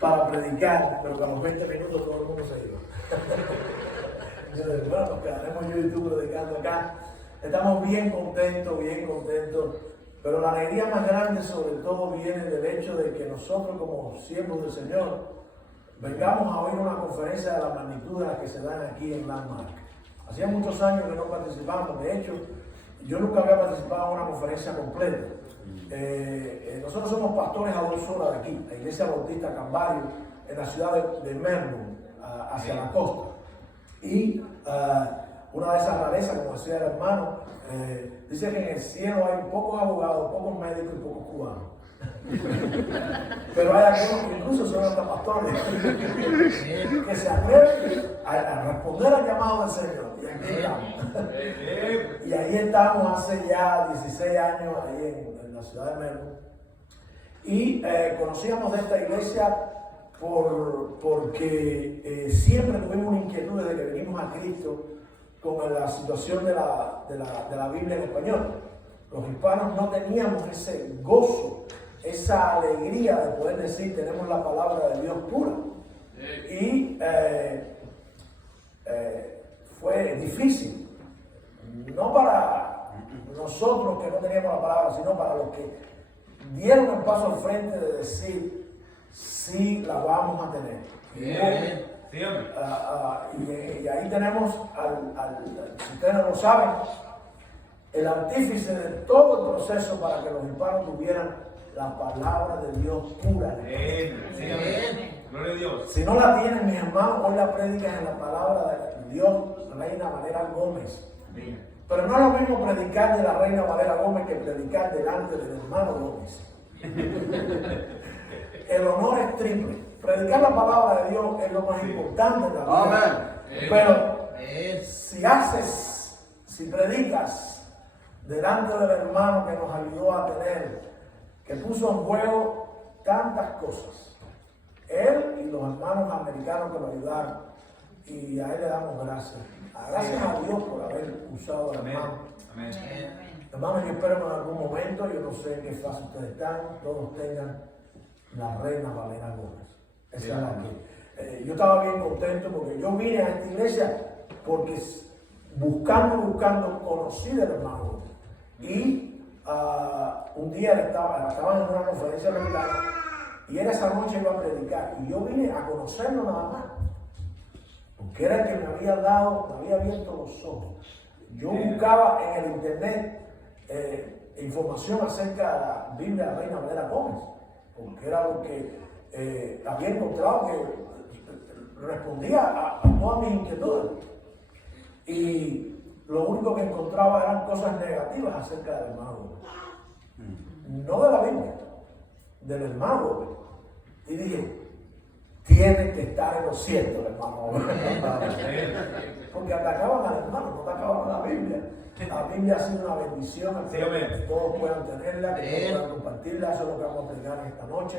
para predicar, pero que a los 20 minutos todo el mundo se iba. Bueno, nos quedaremos yo y tú predicando acá. Estamos bien contentos, pero la alegría más grande sobre todo viene del hecho de que nosotros como siervos del Señor vengamos a oír una conferencia de la magnitud de las que se dan aquí en Landmark. Hacía muchos años que no participamos, de hecho, yo nunca había participado en una conferencia completa. Nosotros somos pastores a 2 horas de aquí, la Iglesia Bautista Calvario, en la ciudad de Melbourne, hacia la costa. Y una de esas rarezas, como decía el hermano, dice que en el cielo hay pocos abogados, pocos médicos y pocos cubanos. Pero hay algunos que incluso son hasta pastores que se atreven a responder al llamado del Señor. Y aquí estamos. Y ahí estamos hace ya 16 años ahí en la ciudad de Melbourne. Y conocíamos de esta iglesia porque siempre tuvimos una inquietud desde que venimos a Cristo con la situación de la Biblia en español. Los hispanos no teníamos ese gozo, esa alegría de poder decir tenemos la palabra de Dios pura. Y fue difícil, no para nosotros que no teníamos la palabra, sino para los que dieron el paso al frente de decir sí la vamos a tener. Y ahí tenemos si ustedes no lo saben, el artífice de todo el proceso para que los hispanos tuvieran la palabra de Dios pura. Gloria a Dios. Si no la tienen, mis hermanos, hoy la predican en la palabra de Dios, Reina Valera Gómez. Pero no es lo mismo predicar de la Reina Valera Gómez que predicar delante del hermano Gómez. El honor es triple. Predicar la palabra de Dios es lo más importante en la vida. Pero si predicas delante del hermano que nos ayudó a tener, que puso en juego tantas cosas, él y los hermanos americanos que lo ayudaron, y a él le damos gracias. Gracias a Dios por haber usado al hermano. Hermanos, yo espero que en algún momento, yo no sé en qué fase ustedes están, todos tengan la Reina Valera Gómez. Esa es la que. Yo estaba bien contento porque yo vine a esta iglesia porque buscando, conocí del hermano Gómez. Y un día estaban en una conferencia americana y él esa noche iba a predicar. Y yo vine a conocerlo nada más. Porque era el que me había abierto los ojos. Yo buscaba en el internet información acerca de la Biblia de la Reina Valera Gómez. Porque era lo que había encontrado que respondía a todas mis inquietudes. Y lo único que encontraba eran cosas negativas acerca del hermano Gómez. No de la Biblia, del hermano Gómez. Y dije, tiene que estar en lo cierto el hermano Gómez. Porque atacaban al hermano, no atacaban a la Biblia. La Biblia ha sido una bendición, que todos puedan tenerla, que todos puedan compartirla. Eso es lo que vamos a predicar esta noche.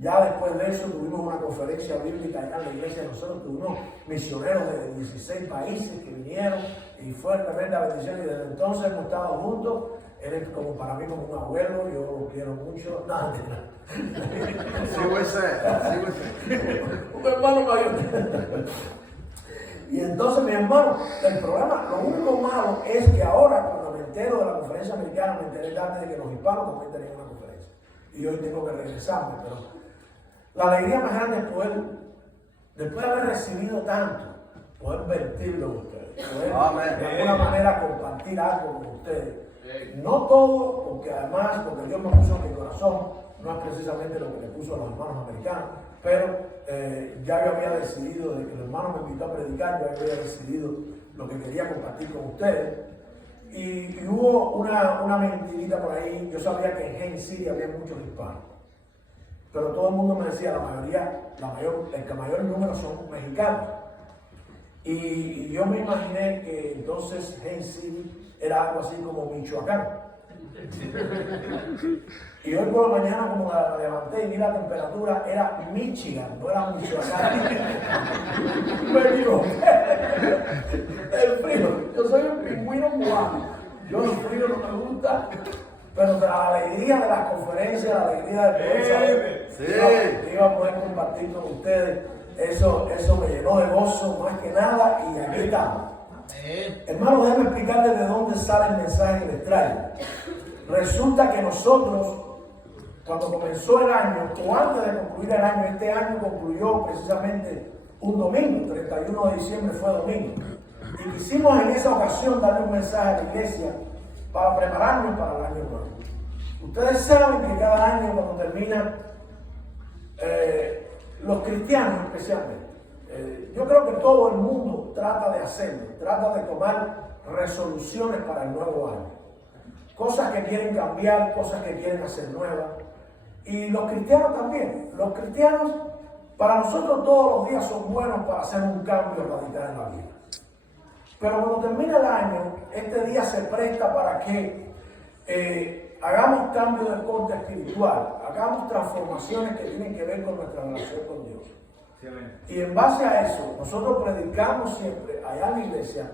Ya después de eso tuvimos una conferencia bíblica allá en la iglesia de nosotros, tuvimos misioneros de 16 países que vinieron y fue tremenda bendición, y desde entonces hemos estado juntos. Él es como para mí como un abuelo, yo lo quiero mucho. Nada. Un hermano mayor. Y entonces, mi hermano, el problema, lo único malo es que ahora, cuando me entero de la conferencia americana, me enteré antes de que los hispanos también tenían una conferencia. Y hoy tengo que regresarme, pero la alegría más grande es poder, después de haber recibido tanto, poder vertirlo en ustedes. Poder de alguna manera compartir algo con ustedes. No todo, porque Dios me puso en mi corazón, no es precisamente lo que le puso a los hermanos americanos, pero ya yo había decidido, desde que el hermano me invitó a predicar, yo había decidido lo que quería compartir con ustedes. Y hubo una mentirita por ahí. Yo sabía que en Haines City había muchos hispanos, pero todo el mundo me decía, el mayor número son mexicanos. Y yo me imaginé que entonces Haines City era algo así como Michoacán. Y hoy por la mañana, como la levanté y vi la temperatura, era Michigan, no era Michoacán. Me digo, el frío, yo soy un pingüino cubano. Yo el frío no me gusta, pero de la alegría de las conferencias, la alegría de poder saber que iba a poder compartir con ustedes, eso me llenó de gozo más que nada, y aquí estamos. Hermano, déjenme explicarles de dónde sale el mensaje que les traigo. Resulta que nosotros, cuando comenzó el año, o antes de concluir el año, este año concluyó precisamente un domingo, 31 de diciembre fue domingo. Y quisimos en esa ocasión darle un mensaje a la iglesia para prepararnos para el año nuevo. Ustedes saben que cada año cuando termina, los cristianos especialmente, yo creo que todo el mundo trata de hacerlo, trata de tomar resoluciones para el nuevo año. Cosas que quieren cambiar, cosas que quieren hacer nuevas. Y los cristianos también. Los cristianos, para nosotros todos los días son buenos para hacer un cambio radical en la vida. Pero cuando termina el año, este día se presta para que hagamos cambios de corte espiritual, hagamos transformaciones que tienen que ver con nuestra relación con Dios. Sí, amén. Y en base a eso, nosotros predicamos siempre allá en la iglesia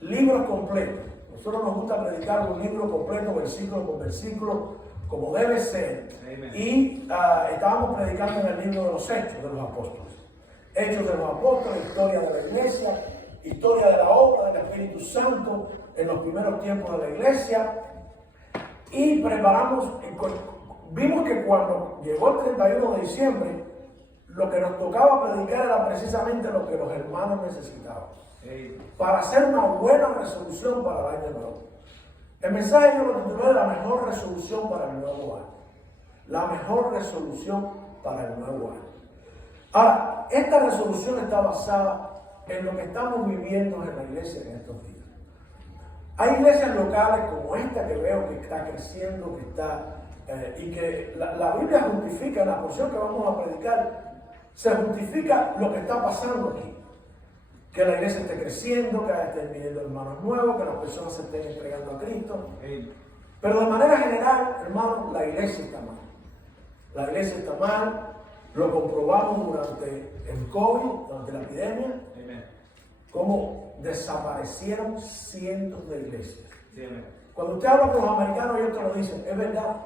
libros completos. Nosotros nos gusta predicar un libro completo, versículo por versículo, como debe ser. Amen. Y estábamos predicando en el libro de los Hechos de los Apóstoles. Hechos de los Apóstoles, historia de la iglesia, historia de la obra del Espíritu Santo en los primeros tiempos de la iglesia. Y preparamos, vimos que cuando llegó el 31 de diciembre, lo que nos tocaba predicar era precisamente lo que los hermanos necesitaban. Para hacer una buena resolución para el año nuevo. El mensaje yo lo titulé La mejor resolución para el nuevo año. La mejor resolución para el nuevo año. Ahora, esta resolución está basada en lo que estamos viviendo en la iglesia en estos días. Hay iglesias locales como esta que veo que está creciendo, que está, y que la Biblia justifica, en la porción que vamos a predicar, se justifica lo que está pasando aquí. Que la iglesia esté creciendo, que estén viniendo hermanos nuevos, que las personas se estén entregando a Cristo. Pero de manera general, hermano, la iglesia está mal. La iglesia está mal, lo comprobamos durante el COVID, durante la epidemia, cómo desaparecieron cientos de iglesias. Cuando usted habla con los americanos, ellos te lo dicen, es verdad,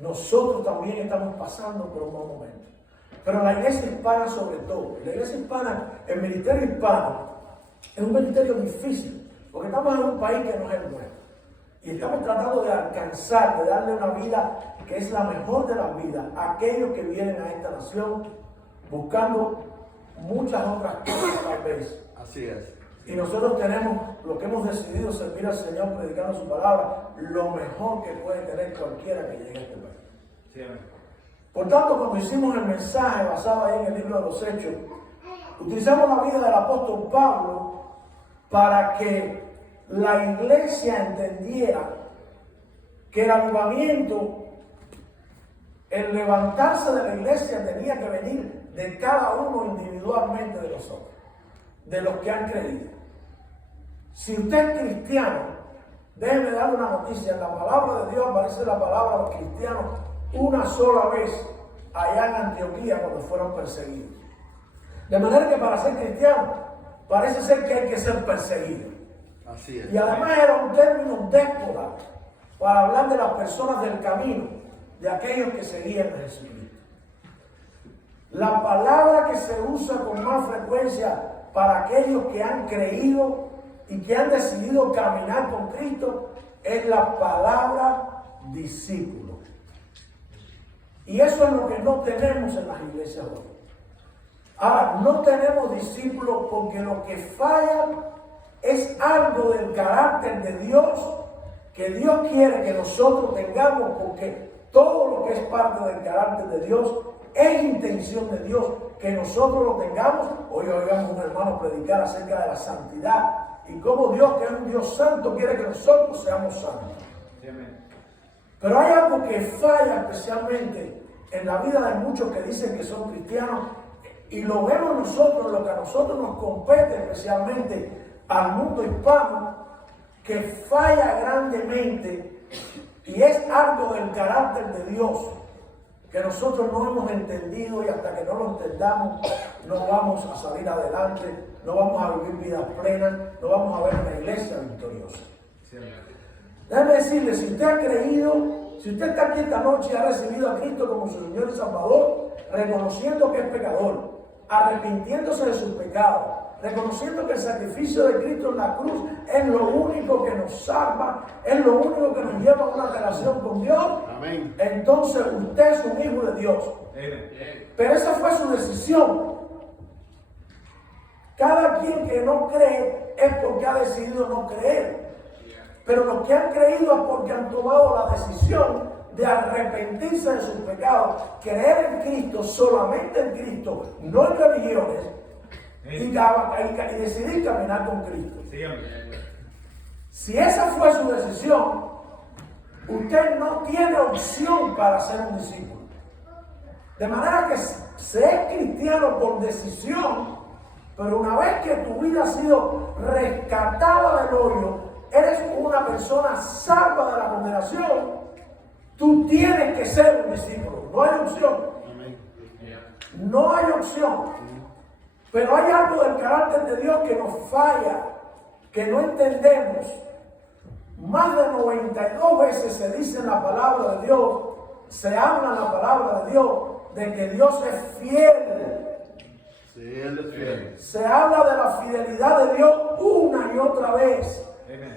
nosotros también estamos pasando por un mal momento. Pero la iglesia hispana sobre todo, la iglesia hispana, el ministerio hispano, es un ministerio difícil, porque estamos en un país que no es el nuestro. Y estamos tratando de alcanzar, de darle una vida que es la mejor de las vidas a aquellos que vienen a esta nación buscando muchas otras cosas tal vez. Así es. Y nosotros tenemos lo que hemos decidido servir al Señor predicando su palabra, lo mejor que puede tener cualquiera que llegue a este país. Sí, amén. Por tanto, cuando hicimos el mensaje basado ahí en el libro de los Hechos, utilizamos la vida del apóstol Pablo para que la iglesia entendiera que el avivamiento, el levantarse de la iglesia tenía que venir de cada uno individualmente de nosotros, de los que han creído. Si usted es cristiano, déjeme darle una noticia, en la palabra de Dios aparece la palabra de los cristianos una sola vez allá en Antioquía cuando fueron perseguidos. De manera que para ser cristiano parece ser que hay que ser perseguido. Así es. Y además era un término déspota para hablar de las personas del camino, de aquellos que seguían a Jesucristo. La palabra que se usa con más frecuencia para aquellos que han creído y que han decidido caminar con Cristo es la palabra discípulo. Y eso es lo que no tenemos en las iglesias hoy. Ahora, no tenemos discípulos porque lo que falla es algo del carácter de Dios que Dios quiere que nosotros tengamos, porque todo lo que es parte del carácter de Dios es intención de Dios que nosotros lo tengamos. Hoy oigamos a un hermano predicar acerca de la santidad y cómo Dios, que es un Dios santo, quiere que nosotros seamos santos. Amén. Pero hay algo que falla especialmente en la vida de muchos que dicen que son cristianos, y lo vemos nosotros, lo que a nosotros nos compete especialmente al mundo hispano, que falla grandemente, y es algo del carácter de Dios que nosotros no hemos entendido, y hasta que no lo entendamos no vamos a salir adelante, no vamos a vivir vidas plenas, no vamos a ver una iglesia victoriosa. Déjeme decirle, si usted ha creído, si usted está aquí esta noche y ha recibido a Cristo como su Señor y Salvador, reconociendo que es pecador, arrepintiéndose de sus pecados, reconociendo que el sacrificio de Cristo en la cruz es lo único que nos salva, es lo único que nos lleva a una relación con Dios, Amén. entonces usted es un hijo de Dios. Pero esa fue su decisión. Cada quien que no cree es porque ha decidido no creer. Pero los que han creído es porque han tomado la decisión de arrepentirse de sus pecados, creer en Cristo, solamente en Cristo, no en religiones, y decidir caminar con Cristo. Si esa fue su decisión, usted no tiene opción para ser un discípulo. De manera que se es cristiano por decisión, pero una vez que tu vida ha sido rescatada del hoyo, eres una persona salva de la condenación, tú tienes que ser un discípulo. No hay opción. No hay opción. Pero hay algo del carácter de Dios que nos falla, que no entendemos. Más de 92 veces se dice en la palabra de Dios, se habla en la palabra de Dios, de que Dios es fiel. Sí, Él es fiel. Se habla de la fidelidad de Dios una y otra vez.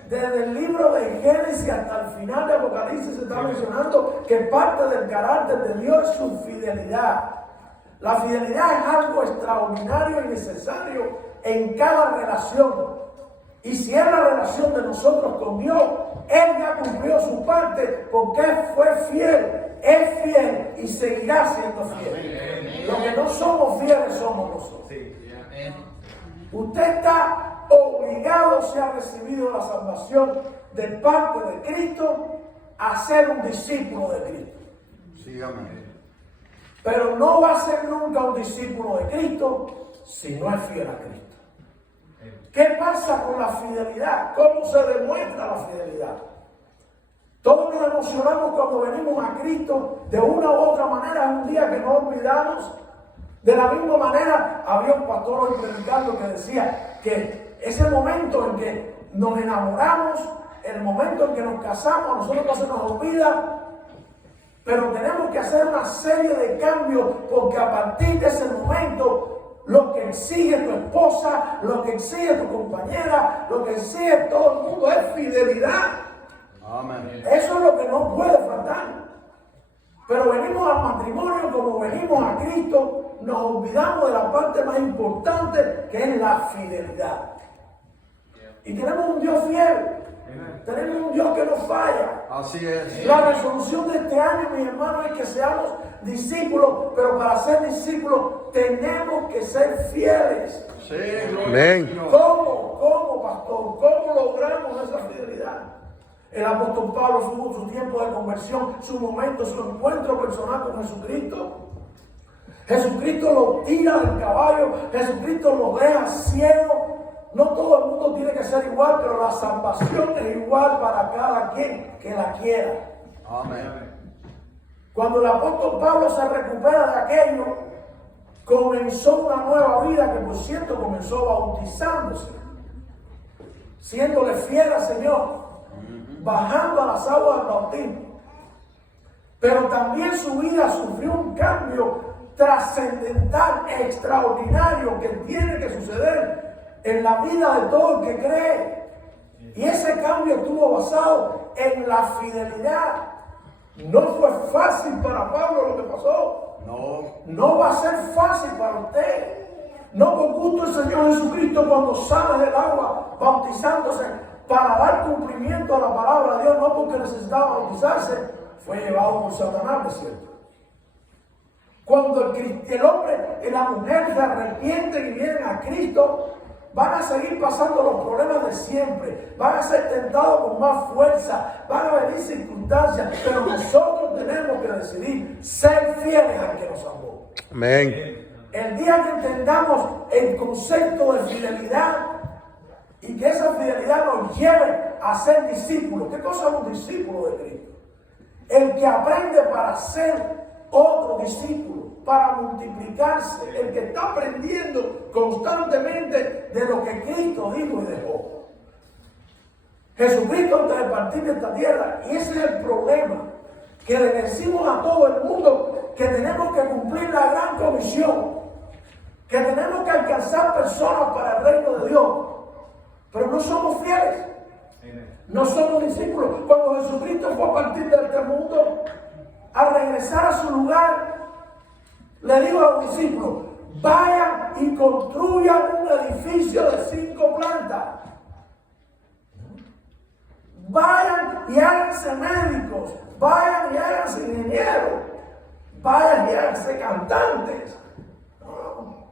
Desde el libro de Génesis hasta el final de Apocalipsis se está mencionando que parte del carácter de Dios es su fidelidad. La fidelidad es algo extraordinario y necesario en cada relación. Y si es la relación de nosotros con Dios, Él ya cumplió su parte porque Él fue fiel. Es fiel y seguirá siendo fiel. Los que no somos fieles somos nosotros. Usted está obligado, si ha recibido la salvación de parte de Cristo, a ser un discípulo de Cristo. Sí, amén. Pero no va a ser nunca un discípulo de Cristo si no es fiel a Cristo. ¿Qué pasa con la fidelidad? ¿Cómo se demuestra la fidelidad? Todos nos emocionamos cuando venimos a Cristo de una u otra manera. Es un día que no olvidamos. De la misma manera, había un pastor hoy predicando que decía que ese momento en que nos enamoramos, el momento en que nos casamos, a nosotros no se nos olvida. Pero tenemos que hacer una serie de cambios porque a partir de ese momento lo que exige tu esposa, lo que exige tu compañera, lo que exige todo el mundo es fidelidad. Amén. Eso es lo que no puede faltar. Pero venimos al matrimonio como venimos a Cristo, nos olvidamos de la parte más importante que es la fidelidad. Y tenemos un Dios fiel. Tenemos un Dios que no falla. Así es. La resolución de este año, mis hermanos, es que seamos discípulos, pero para ser discípulos tenemos que ser fieles. Sí, Amén. ¿Cómo, pastor? ¿Cómo logramos esa fidelidad? El apóstol Pablo tuvo su tiempo de conversión, su momento, su encuentro personal con Jesucristo. Jesucristo lo tira del caballo, Jesucristo lo deja ciego. No todo el mundo tiene que ser igual, pero la salvación es igual para cada quien que la quiera. Amén. Cuando el apóstol Pablo se recupera de aquello, comenzó una nueva vida que por cierto comenzó bautizándose, siéndole fiel al Señor, bajando a las aguas del bautismo. Pero también su vida sufrió un cambio trascendental, extraordinario, que tiene que suceder en la vida de todo el que cree. Y ese cambio estuvo basado en la fidelidad. No fue fácil para Pablo lo que pasó. No va a ser fácil para usted. No por gusto el Señor Jesucristo cuando sale del agua bautizándose para dar cumplimiento a la palabra de Dios, no porque necesitaba bautizarse, fue llevado por Satanás, ¿no es cierto? Cuando el hombre y la mujer se arrepienten y vienen a Cristo, van a seguir pasando los problemas de siempre, van a ser tentados con más fuerza, van a venir circunstancias, pero nosotros tenemos que decidir ser fieles al que nos amó. Amén. El día que entendamos el concepto de fidelidad y que esa fidelidad nos lleve a ser discípulos. ¿Qué cosa es un discípulo de Cristo? El que aprende para ser otro discípulo, para multiplicarse, el que está aprendiendo constantemente de lo que Cristo dijo y dejó. Jesucristo antes de partir de esta tierra. Y ese es el problema, que le decimos a todo el mundo que tenemos que cumplir la gran comisión, que tenemos que alcanzar personas para el reino de Dios, pero no somos fieles, no somos discípulos. Cuando Jesucristo fue a partir de este mundo, al regresar a su lugar, le dijo a los discípulos: vayan y construyan un edificio de 5 plantas. Vayan y háganse médicos, vayan y háganse ingenieros, vayan y háganse cantantes. No.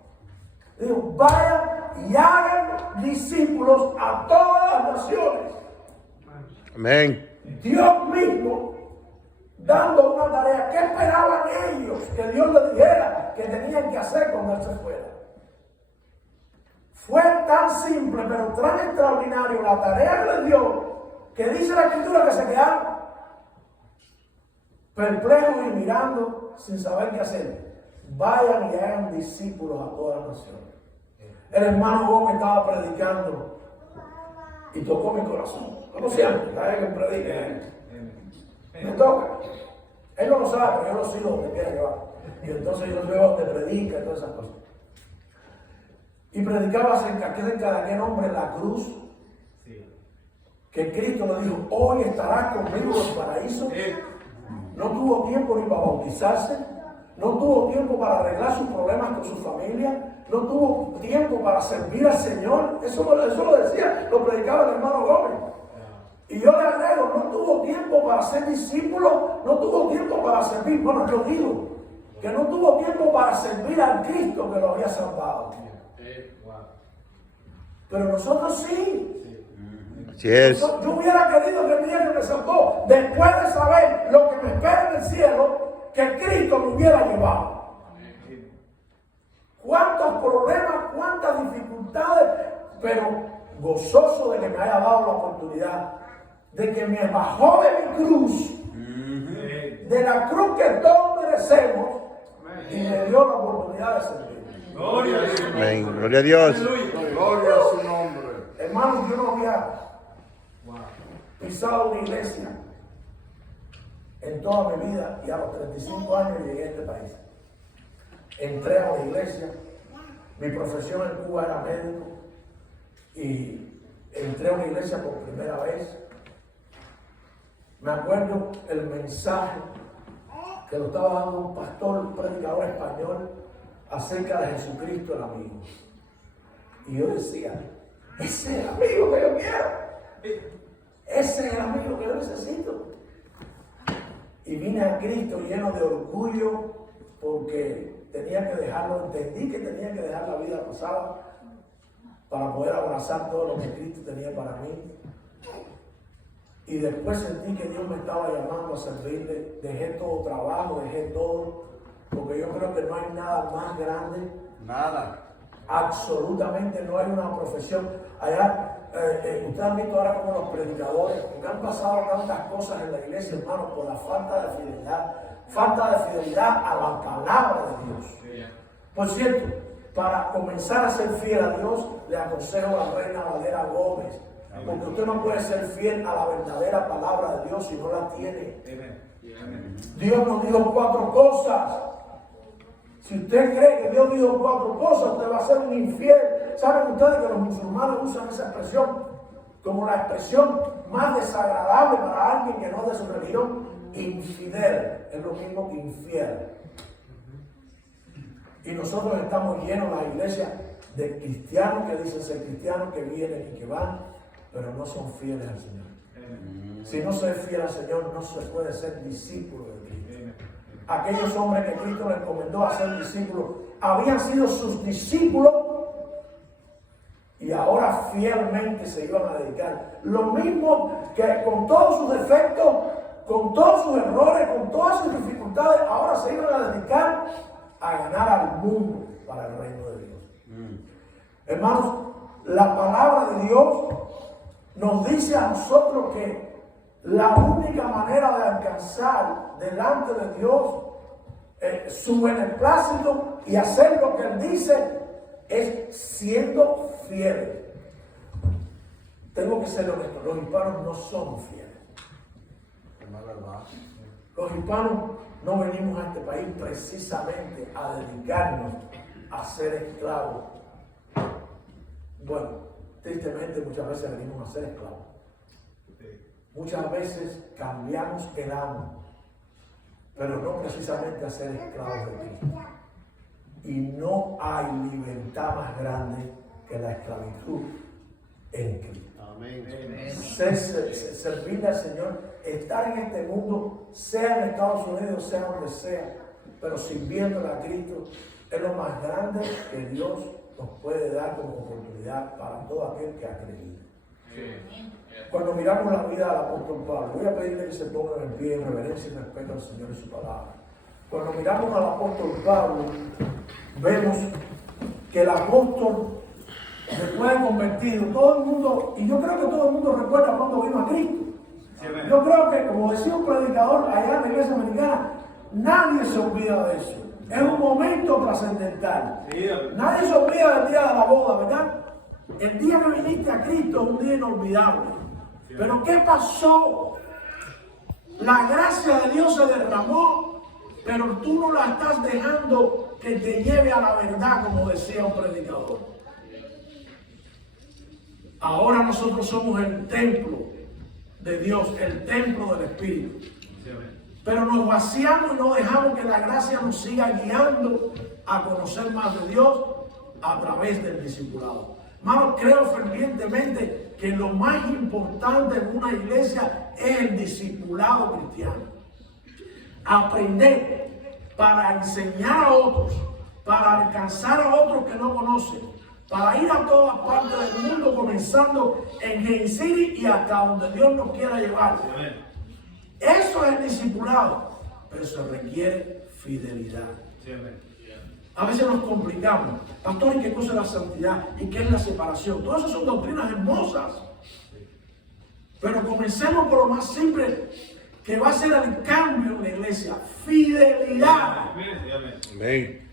Digo, vayan y hagan discípulos a todas las naciones. Amén. Dios mismo dando una tarea. ¿Qué esperaban ellos que Dios les dijera que tenían que hacer cuando Él se fuera? Fue tan simple pero tan extraordinario la tarea que les dio, que dice la Escritura que se quedaron perplejos y mirando sin saber qué hacer. Vayan y hagan discípulos a todas las naciones. El hermano Gómez estaba predicando y tocó mi corazón. Como siempre, cada vez que predique, me toca. Él no lo sabe, pero yo lo sigo donde quiera que va. Y entonces yo veo donde predica y todas esas cosas. Y predicaba acerca de aquel hombre en la cruz, que Cristo le dijo: hoy estarás conmigo en el paraíso. No tuvo tiempo ni para bautizarse, no tuvo tiempo para arreglar sus problemas con su familia, no tuvo tiempo para servir al Señor. Eso lo decía, lo predicaba el hermano Gómez. Y yo le agrego: no tuvo tiempo para ser discípulo, no tuvo tiempo para servir. Bueno, yo digo que no tuvo tiempo para servir al Cristo que lo había salvado. Pero nosotros sí. Así es. Yo hubiera querido que el día que me salvó, después de saber lo que me espera en el cielo, que Cristo me hubiera llevado. Cuántos problemas, cuántas dificultades, pero gozoso de que me haya dado la oportunidad, de que me bajó de mi cruz, de la cruz que todos merecemos, y me dio la oportunidad de servir. Gloria a Dios. Amén. Gloria a Dios. Gloria a su nombre. Hermanos, yo no había pisado una iglesia en toda mi vida, y a los 35 años llegué a este país. Entré a la iglesia, mi profesión en Cuba era médico, y entré a una iglesia por primera vez. Me acuerdo el mensaje que lo estaba dando un pastor, un predicador español, acerca de Jesucristo el amigo. Y yo decía: ese es el amigo que yo quiero. Ese es el amigo que yo necesito. Y vine a Cristo lleno de orgullo, porque tenía que dejarlo, entendí que tenía que dejar la vida pasada para poder abrazar todo lo que Cristo tenía para mí. Y después sentí que Dios me estaba llamando a servirle. Dejé todo trabajo, dejé todo, porque yo creo que no hay nada más grande. Nada. Absolutamente no hay una profesión. Allá, ustedes han visto ahora como los predicadores, porque han pasado tantas cosas en la iglesia, hermano, por la falta de fidelidad a la palabra de Dios. Por cierto, para comenzar a ser fiel a Dios, le aconsejo a la reina Valera Gómez, porque usted no puede ser fiel a la verdadera palabra de Dios si no la tiene. Dios nos dijo 4 cosas. Si usted cree que Dios dijo 4 cosas, usted va a ser un infiel. ¿Saben ustedes que los musulmanes usan esa expresión como la expresión más desagradable para alguien que no es de su religión? Infidel es lo mismo que infiel. Y nosotros estamos llenos en la iglesia de cristianos que dicen ser cristianos, que vienen y que van, pero no son fieles al Señor. Si no se es fiel al Señor, no se puede ser discípulo de Cristo. Aquellos hombres que Cristo les encomendó a ser discípulos habían sido sus discípulos y ahora fielmente se iban a dedicar. Lo mismo que con todos sus defectos, con todos sus errores, con todas sus dificultades, ahora se iban a dedicar a ganar al mundo para el reino de Dios. Hermanos, la palabra de Dios nos dice a nosotros que la única manera de alcanzar delante de Dios su beneplácito y hacer lo que Él dice es siendo fieles. tengo que ser honesto, los hispanos no somos fieles. No es verdad. Los hispanos no venimos a este país precisamente a dedicarnos a ser esclavos. Bueno, tristemente muchas veces venimos a ser esclavos. Muchas veces cambiamos el amo, pero no precisamente a ser esclavos de Cristo. Y no hay libertad más grande que la esclavitud en Cristo. Amén. Servirle al Señor, estar en este mundo, sea en Estados Unidos, sea donde sea, pero sirviéndole a Cristo, es lo más grande que Dios nos puede dar como oportunidad para todo aquel que ha creído. Cuando miramos la vida del apóstol Pablo, voy a pedirle que se pongan en pie en reverencia y respeto al Señor y su palabra. Cuando miramos al apóstol Pablo, vemos que el apóstol, después de convertido, todo el mundo, y yo creo que todo el mundo recuerda cuando vino a Cristo. Yo creo que, como decía un predicador allá en la iglesia americana, nadie se olvida de eso. Es un momento trascendental. Nadie se olvida del día de la boda, ¿verdad? El día que viniste a Cristo es un día inolvidable. Pero ¿qué pasó? La gracia de Dios se derramó, pero tú no la estás dejando que te lleve a la verdad, como decía un predicador. Ahora nosotros somos el templo de Dios, el templo del Espíritu. Pero nos vaciamos y no dejamos que la gracia nos siga guiando a conocer más de Dios a través del discipulado. Hermano, creo fervientemente que lo más importante en una iglesia es el discipulado cristiano. Aprender para enseñar a otros, para alcanzar a otros que no conocen, para ir a todas partes del mundo, comenzando en Haines City y hasta donde Dios nos quiera llevar. Eso es el discipulado, pero se requiere fidelidad. A veces nos complicamos. Pastor, ¿y qué cosa es la santidad? ¿Y qué es la separación? Todas esas son doctrinas hermosas. Pero comencemos por lo más simple, que va a ser el cambio en la iglesia. Fidelidad. Amén.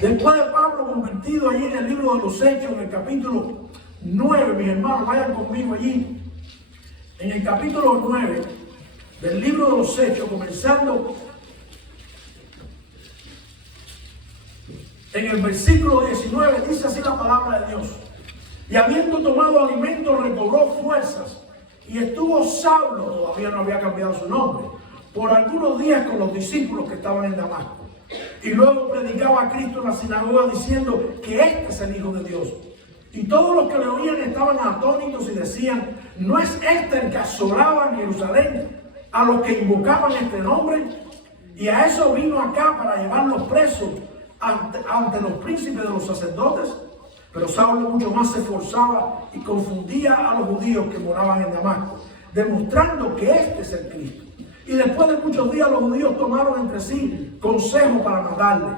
Después de Pablo convertido allí en el libro de los Hechos, en el capítulo 9, mis hermanos, vayan conmigo allí. En el capítulo 9 del libro de los Hechos, comenzando en el versículo 19, dice así la palabra de Dios. Y habiendo tomado alimento, recobró fuerzas. Y estuvo Saulo, todavía no había cambiado su nombre, por algunos días con los discípulos que estaban en Damasco. Y luego predicaba a Cristo en la sinagoga diciendo que este es el Hijo de Dios. Y todos los que le oían estaban atónitos y decían, ¿no es este el que asolaba en Jerusalén a los que invocaban este nombre? Y a eso vino acá para llevarlos presos ante los príncipes de los sacerdotes. Pero Saulo mucho más se esforzaba y confundía a los judíos que moraban en Damasco, demostrando que este es el Cristo. Y después de muchos días los judíos tomaron entre sí consejo para matarle.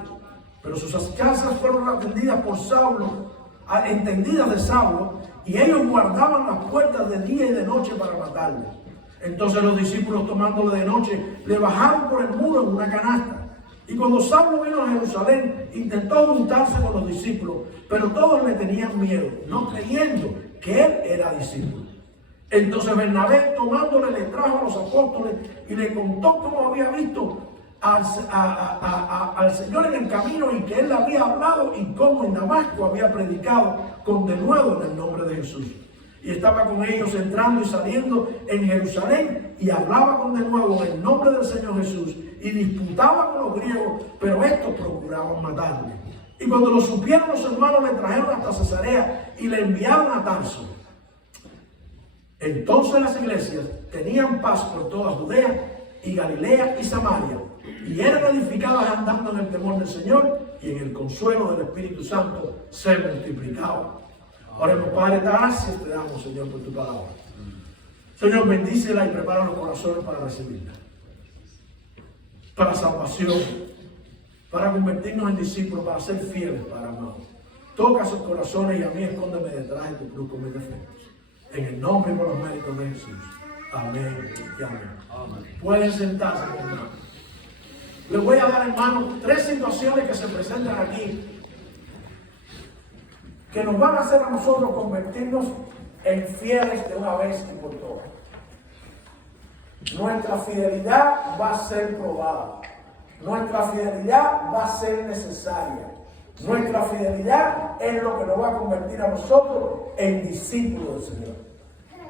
Pero sus asechanzas fueron entendidas de Saulo, y ellos guardaban las puertas de día y de noche para matarle. Entonces los discípulos, tomándole de noche, le bajaron por el muro en una canasta. Y cuando Saulo vino a Jerusalén, intentó juntarse con los discípulos, pero todos le tenían miedo, no creyendo que él era discípulo. Entonces Bernabé, tomándole, le trajo a los apóstoles y le contó cómo había visto al Señor en el camino y que él le había hablado, y cómo en Damasco había predicado con denuedo en el nombre de Jesús. Y estaba con ellos entrando y saliendo en Jerusalén, y hablaba con denuedo en el nombre del Señor Jesús, y disputaba con los griegos, pero estos procuraban matarle. Y cuando lo supieron, los hermanos le trajeron hasta Cesarea y le enviaron a Tarso. Entonces las iglesias tenían paz por toda Judea y Galilea y Samaria, y eran edificadas andando en el temor del Señor, y en el consuelo del Espíritu Santo se multiplicaban. Oremos. Padre, gracias te damos, Señor, por tu palabra. Señor, bendícela y prepara los corazones para recibirla, para salvación, para convertirnos en discípulos, para ser fieles, para amar. Toca sus corazones y a mí escóndeme detrás de tu cruz con mis defectos. En el nombre y por los méritos de Jesús. Amén y amén. Pueden sentarse, hermano. Les voy a dar, hermano, 3 situaciones que se presentan aquí, que nos van a hacer a nosotros convertirnos en fieles de una vez y por todas. Nuestra fidelidad va a ser probada. Nuestra fidelidad va a ser necesaria. Nuestra fidelidad es lo que nos va a convertir a nosotros en discípulos del Señor.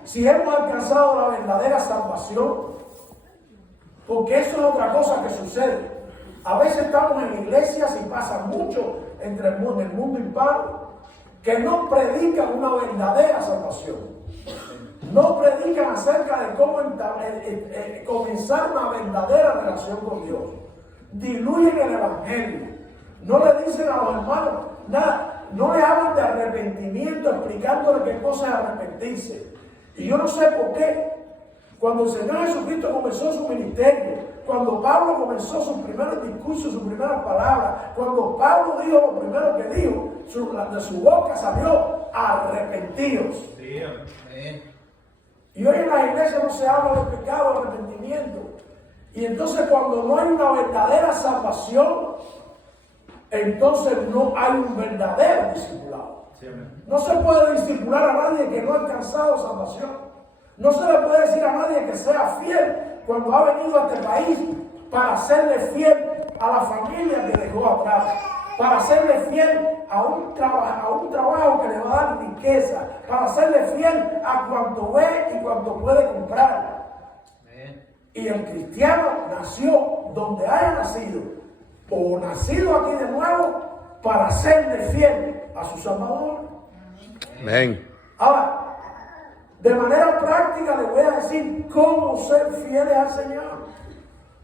Si hemos alcanzado la verdadera salvación, porque eso es otra cosa que sucede. A veces estamos en iglesias y pasa mucho entre el mundo hispano que no predican una verdadera salvación. No predican acerca de cómo comenzar una verdadera relación con Dios. Diluyen el evangelio. No le dicen a los hermanos nada. No le hablan de arrepentimiento, explicándole qué cosa es arrepentirse. Y yo no sé por qué. Cuando el Señor Jesucristo comenzó su ministerio, cuando Pablo comenzó sus primeros discursos, sus primeras palabras, cuando Pablo dijo lo primero que dijo, de su boca salió arrepentidos. Sí, Y hoy en la iglesia no se habla de pecado, arrepentimiento. Y entonces cuando no hay una verdadera salvación, entonces no hay un verdadero discipulado. sí, amén. No se puede discipular a nadie que no ha alcanzado salvación. No se le puede decir a nadie que sea fiel cuando ha venido a este país para serle fiel a la familia que dejó atrás, para serle fiel a un trabajo que le va a dar riqueza, para serle fiel a cuanto ve y cuanto puede comprar. Y el cristiano nació donde haya nacido, o nacido aquí de nuevo, para serle fiel a su Salvador. Amén. Ahora, de manera práctica les voy a decir cómo ser fieles al Señor.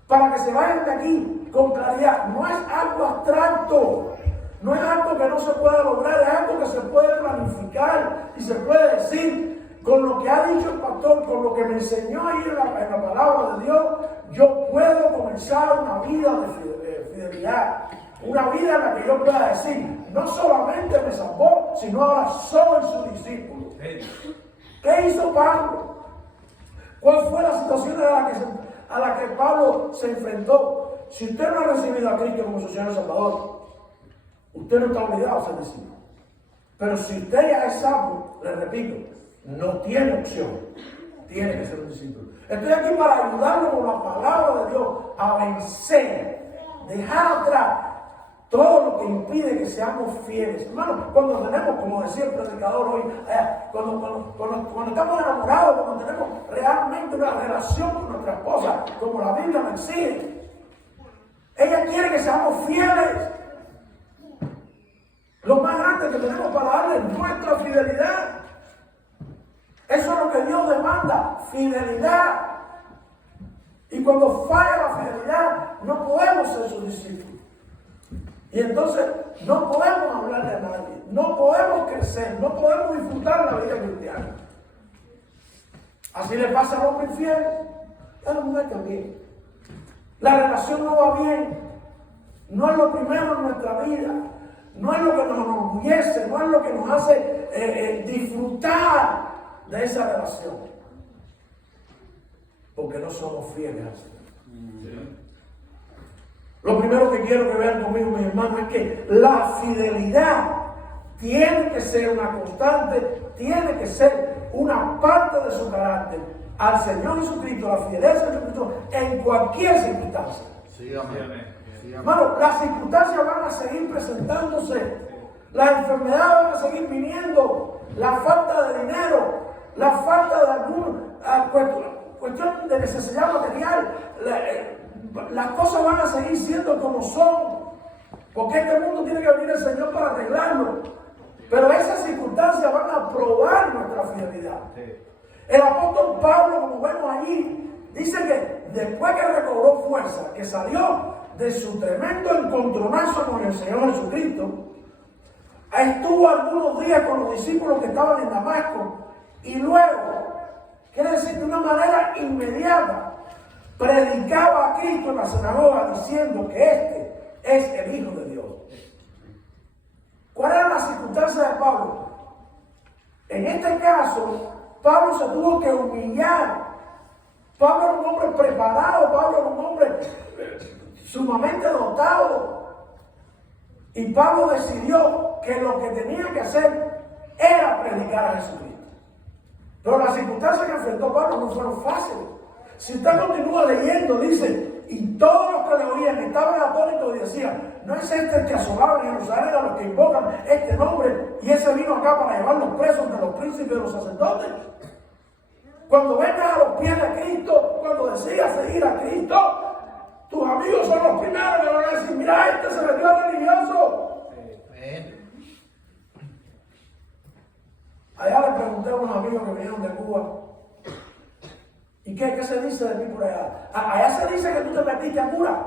Para que se vayan de aquí con claridad. No es algo abstracto. No es algo que no se puede lograr. Es algo que se puede planificar y se puede decir con lo que ha dicho el pastor, con lo que me enseñó ahí en la palabra de Dios. Yo puedo comenzar una vida de fidelidad. Una vida en la que yo pueda decir, no solamente me salvó, sino ahora soy su discípulo. ¿Qué hizo Pablo? ¿Cuál fue la situación a la que Pablo se enfrentó? Si usted no ha recibido a Cristo como su Señor y Salvador, usted no está obligado a ser discípulo. Pero si usted ya es salvo, le repito, no tiene opción. Tiene que ser un discípulo. Estoy aquí para ayudarlo con la palabra de Dios a vencer, dejar atrás todo lo que impide que seamos fieles. Hermano, cuando tenemos, como decía el predicador hoy, cuando estamos enamorados, cuando tenemos realmente una relación con nuestra esposa, como la Biblia me exige, ella quiere que seamos fieles. Lo más grande que tenemos para darle es nuestra fidelidad. Eso es lo que Dios demanda, fidelidad. Y cuando falla la fidelidad, no podemos ser sus discípulos. Y entonces no podemos hablarle a nadie, no podemos crecer, no podemos disfrutar la vida cristiana. Así le pasa al hombre infiel, a la mujer también. La relación no va bien, no es lo primero en nuestra vida, no es lo que nos enorgullece, no es lo que nos hace disfrutar de esa relación. Porque no somos fieles al Señor. Lo primero que quiero que vean conmigo, mis hermanos, es que la fidelidad tiene que ser una constante, tiene que ser una parte de su carácter al Señor Jesucristo, la fidelidad al Señor Jesucristo en cualquier circunstancia. Sí, amén. Sí, amén. Hermano, las circunstancias van a seguir presentándose, las enfermedades van a seguir viniendo, la falta de dinero, la falta de alguna cuestión de necesidad material, las cosas van a seguir siendo como son, porque este mundo tiene que venir el Señor para arreglarlo. Pero esas circunstancias van a probar nuestra fidelidad. El apóstol Pablo, como vemos allí, dice que después que recobró fuerza, que salió de su tremendo encontronazo con el Señor Jesucristo, estuvo algunos días con los discípulos que estaban en Damasco y luego, quiere decir de una manera inmediata, predicaba a Cristo en la sinagoga diciendo que este es el Hijo de Dios. ¿Cuál era la circunstancia de Pablo? En este caso, Pablo se tuvo que humillar. Pablo era un hombre preparado, Pablo era un hombre sumamente dotado. Y Pablo decidió que lo que tenía que hacer era predicar a Jesucristo. Pero las circunstancias que enfrentó Pablo no fueron fáciles. Si usted continúa leyendo, dice, y todos los que le oían estaban atónitos y decían, ¿no es este el que asolaba en Jerusalén a los que invocan este nombre? Y ese vino acá para llevarlos presos de los príncipes y de los sacerdotes. Cuando vengas a los pies de Cristo, cuando decidas seguir a Cristo, tus amigos son los primeros que van a decir, mira, este se metió religioso. Allá le pregunté a unos amigos que vinieron de Cuba, ¿y qué se dice de mí por allá? Allá se dice que tú te metiste a cura.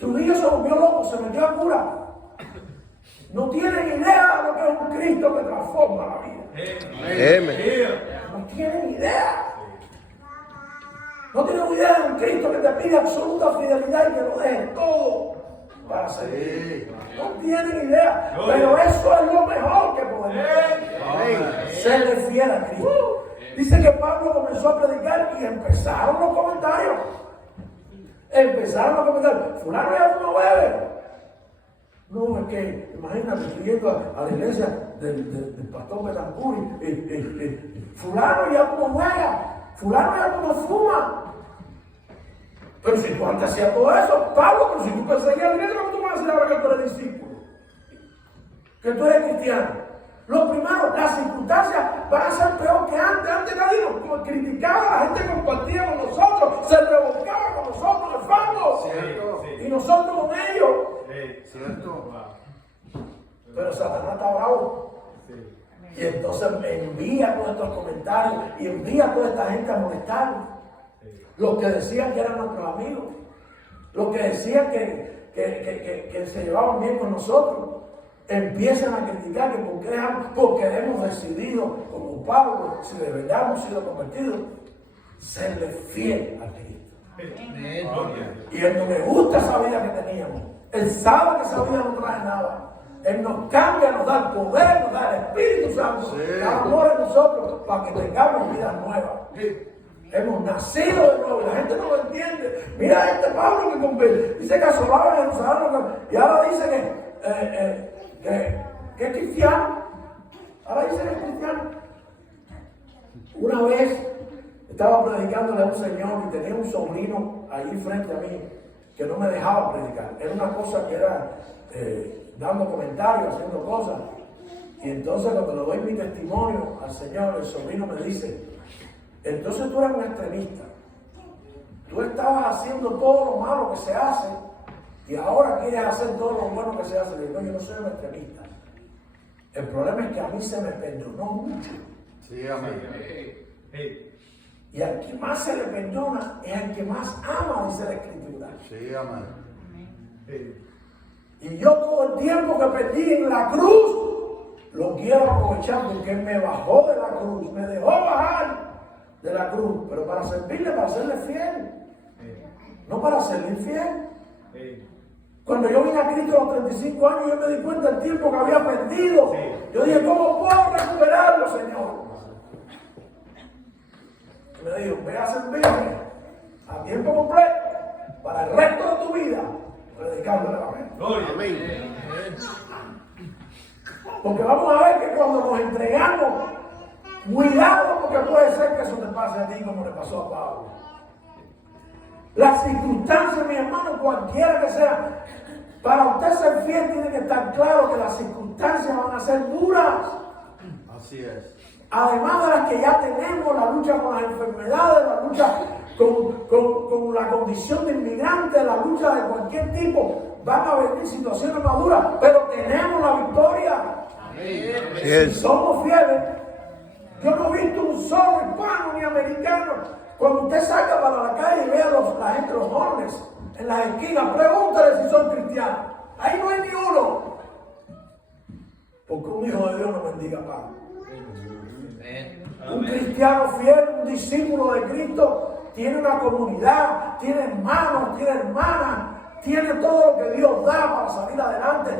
Tu niño se volvió loco, se metió a cura. No tienen idea de lo que es un Cristo que transforma la vida. No tienen idea. No tienen idea de un Cristo que te pide absoluta fidelidad y que lo dejes todo para servir. No tienen idea. Pero eso es lo mejor que podemos hacer. Serle fiel a Cristo. Dice que Pablo comenzó a predicar y empezaron los comentarios. Fulano ya no bebe. No, es que, imagínate, estoy yendo a la iglesia del pastor Betancur fulano ya como juega, fulano ya como fuma. Pero si tú antes hacías todo eso, Pablo, pero si tú perseguías la iglesia, ¿cómo tú vas a decir ahora que tú eres discípulo? Que tú eres cristiano. Lo primero, las circunstancias van a ser peor que antes. Antes nadie nos criticaba, la gente compartía con nosotros, se revolcaba con nosotros en el fango. Y nosotros con ellos. Cierto. Pero Satanás está bravo. Y entonces envía todos estos comentarios y envía a toda esta gente a molestarnos. Los que decían que eran nuestros amigos, los que decían que se llevaban bien con nosotros, empiezan a criticar que porque hemos decidido, como Pablo, si de verdad hemos sido convertidos, serle fiel a Cristo. Y él no le gusta esa vida que teníamos. Él sabe que esa vida no trae nada. Él nos cambia, nos da el poder, nos da el Espíritu Santo, da amor en nosotros para que tengamos vidas nuevas. Hemos nacido de nuevo, la gente no lo entiende. Mira este Pablo que convierte, dice que asolaba en Jerusalén y ahora dice que es cristiano. Ahora dice que es cristiano. Una vez estaba predicándole a un señor y tenía un sobrino ahí frente a mí que no me dejaba predicar. Era una cosa que era dando comentarios, haciendo cosas. Y entonces cuando le doy mi testimonio al Señor, el sobrino me dice, entonces tú eres un extremista. Tú estabas haciendo todo lo malo que se hace y ahora quieres hacer todo lo bueno que se hace. Le digo, yo no soy un extremista. El problema es que a mí se me perdonó mucho. Sí, amén. Y al que más se le perdona es al que más ama, dice la Escritura. Sí, amén. Y yo todo el tiempo que perdí en la cruz, lo quiero aprovechar porque Él me bajó de la cruz, me dejó bajar de la cruz, pero para servirle, para serle fiel, no para serle infiel. Cuando yo vine a Cristo a los 35 años, yo me di cuenta del tiempo que había perdido. Yo dije, ¿cómo puedo recuperarlo, Señor? Y me dijo, ve a servirme a tiempo completo para el resto de tu vida, predicándole la fe. Amén. Porque vamos a ver que cuando nos entregamos, cuidado, porque puede ser que eso te pase a ti como le pasó a Pablo. Las circunstancias, mi hermano, cualquiera que sea, para usted ser fiel tiene que estar claro que las circunstancias van a ser duras. Así es. Además de las que ya tenemos, la lucha con las enfermedades, la lucha con la condición de inmigrante, la lucha de cualquier tipo, van a venir situaciones más duras, pero tenemos la victoria. Si somos fieles. Yo no he visto un solo hispano ni americano. Cuando usted salga para la calle y ve a la gente, los jóvenes en las esquinas, pregúntale si son cristianos. Ahí no hay ni uno. Porque un hijo de Dios no bendiga pan. Un cristiano fiel, un discípulo de Cristo, tiene una comunidad, tiene hermanos, tiene hermanas, tiene todo lo que Dios da para salir adelante.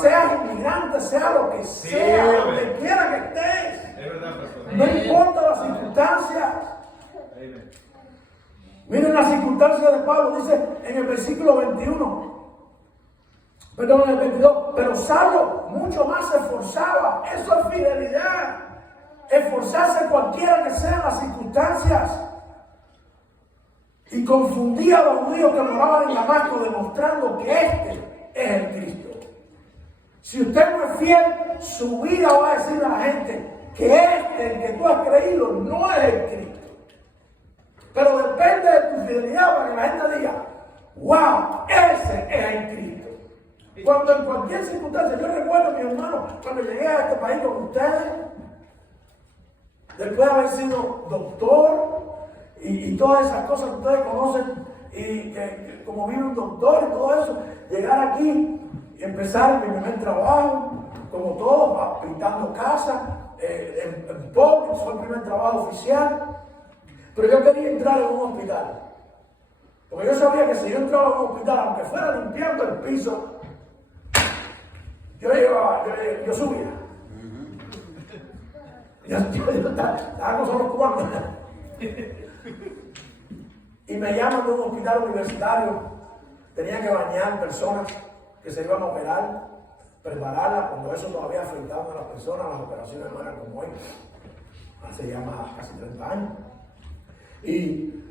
Seas inmigrante, sea lo que sea, donde quiera que estés. No importa las circunstancias. Miren las circunstancias de Pablo, dice en el versículo 21. Perdón, en el 22. Pero Saulo mucho más se esforzaba. Eso es fidelidad. esforzarse cualquiera que sean las circunstancias. Y confundía a los judíos que moraban en Damasco, demostrando que este es el Cristo. Si usted no es fiel, su vida va a decir a la gente que este, el que tú has creído, no es el Cristo. Pero depende de tu fidelidad para que la gente diga, wow, ese es el Cristo. Cuando en cualquier circunstancia, yo recuerdo, mi hermano, cuando llegué a este país con ustedes, después de haber sido doctor y todas esas cosas que ustedes conocen, y que como vive un doctor y todo eso, llegar aquí y empezar mi primer trabajo, como todos, pintando casas, en Publix, fue el primer trabajo oficial. Pero yo quería entrar en un hospital. Porque yo sabía que si yo entraba en un hospital, aunque fuera limpiando el piso, yo subía. Yo estaba con solo cubanos. Y me llaman de un hospital universitario. Tenía que bañar personas que se iban a operar, prepararlas, cuando eso todavía afectaba a las personas, las operaciones no eran como hoy. Hace ya casi 30 años. Y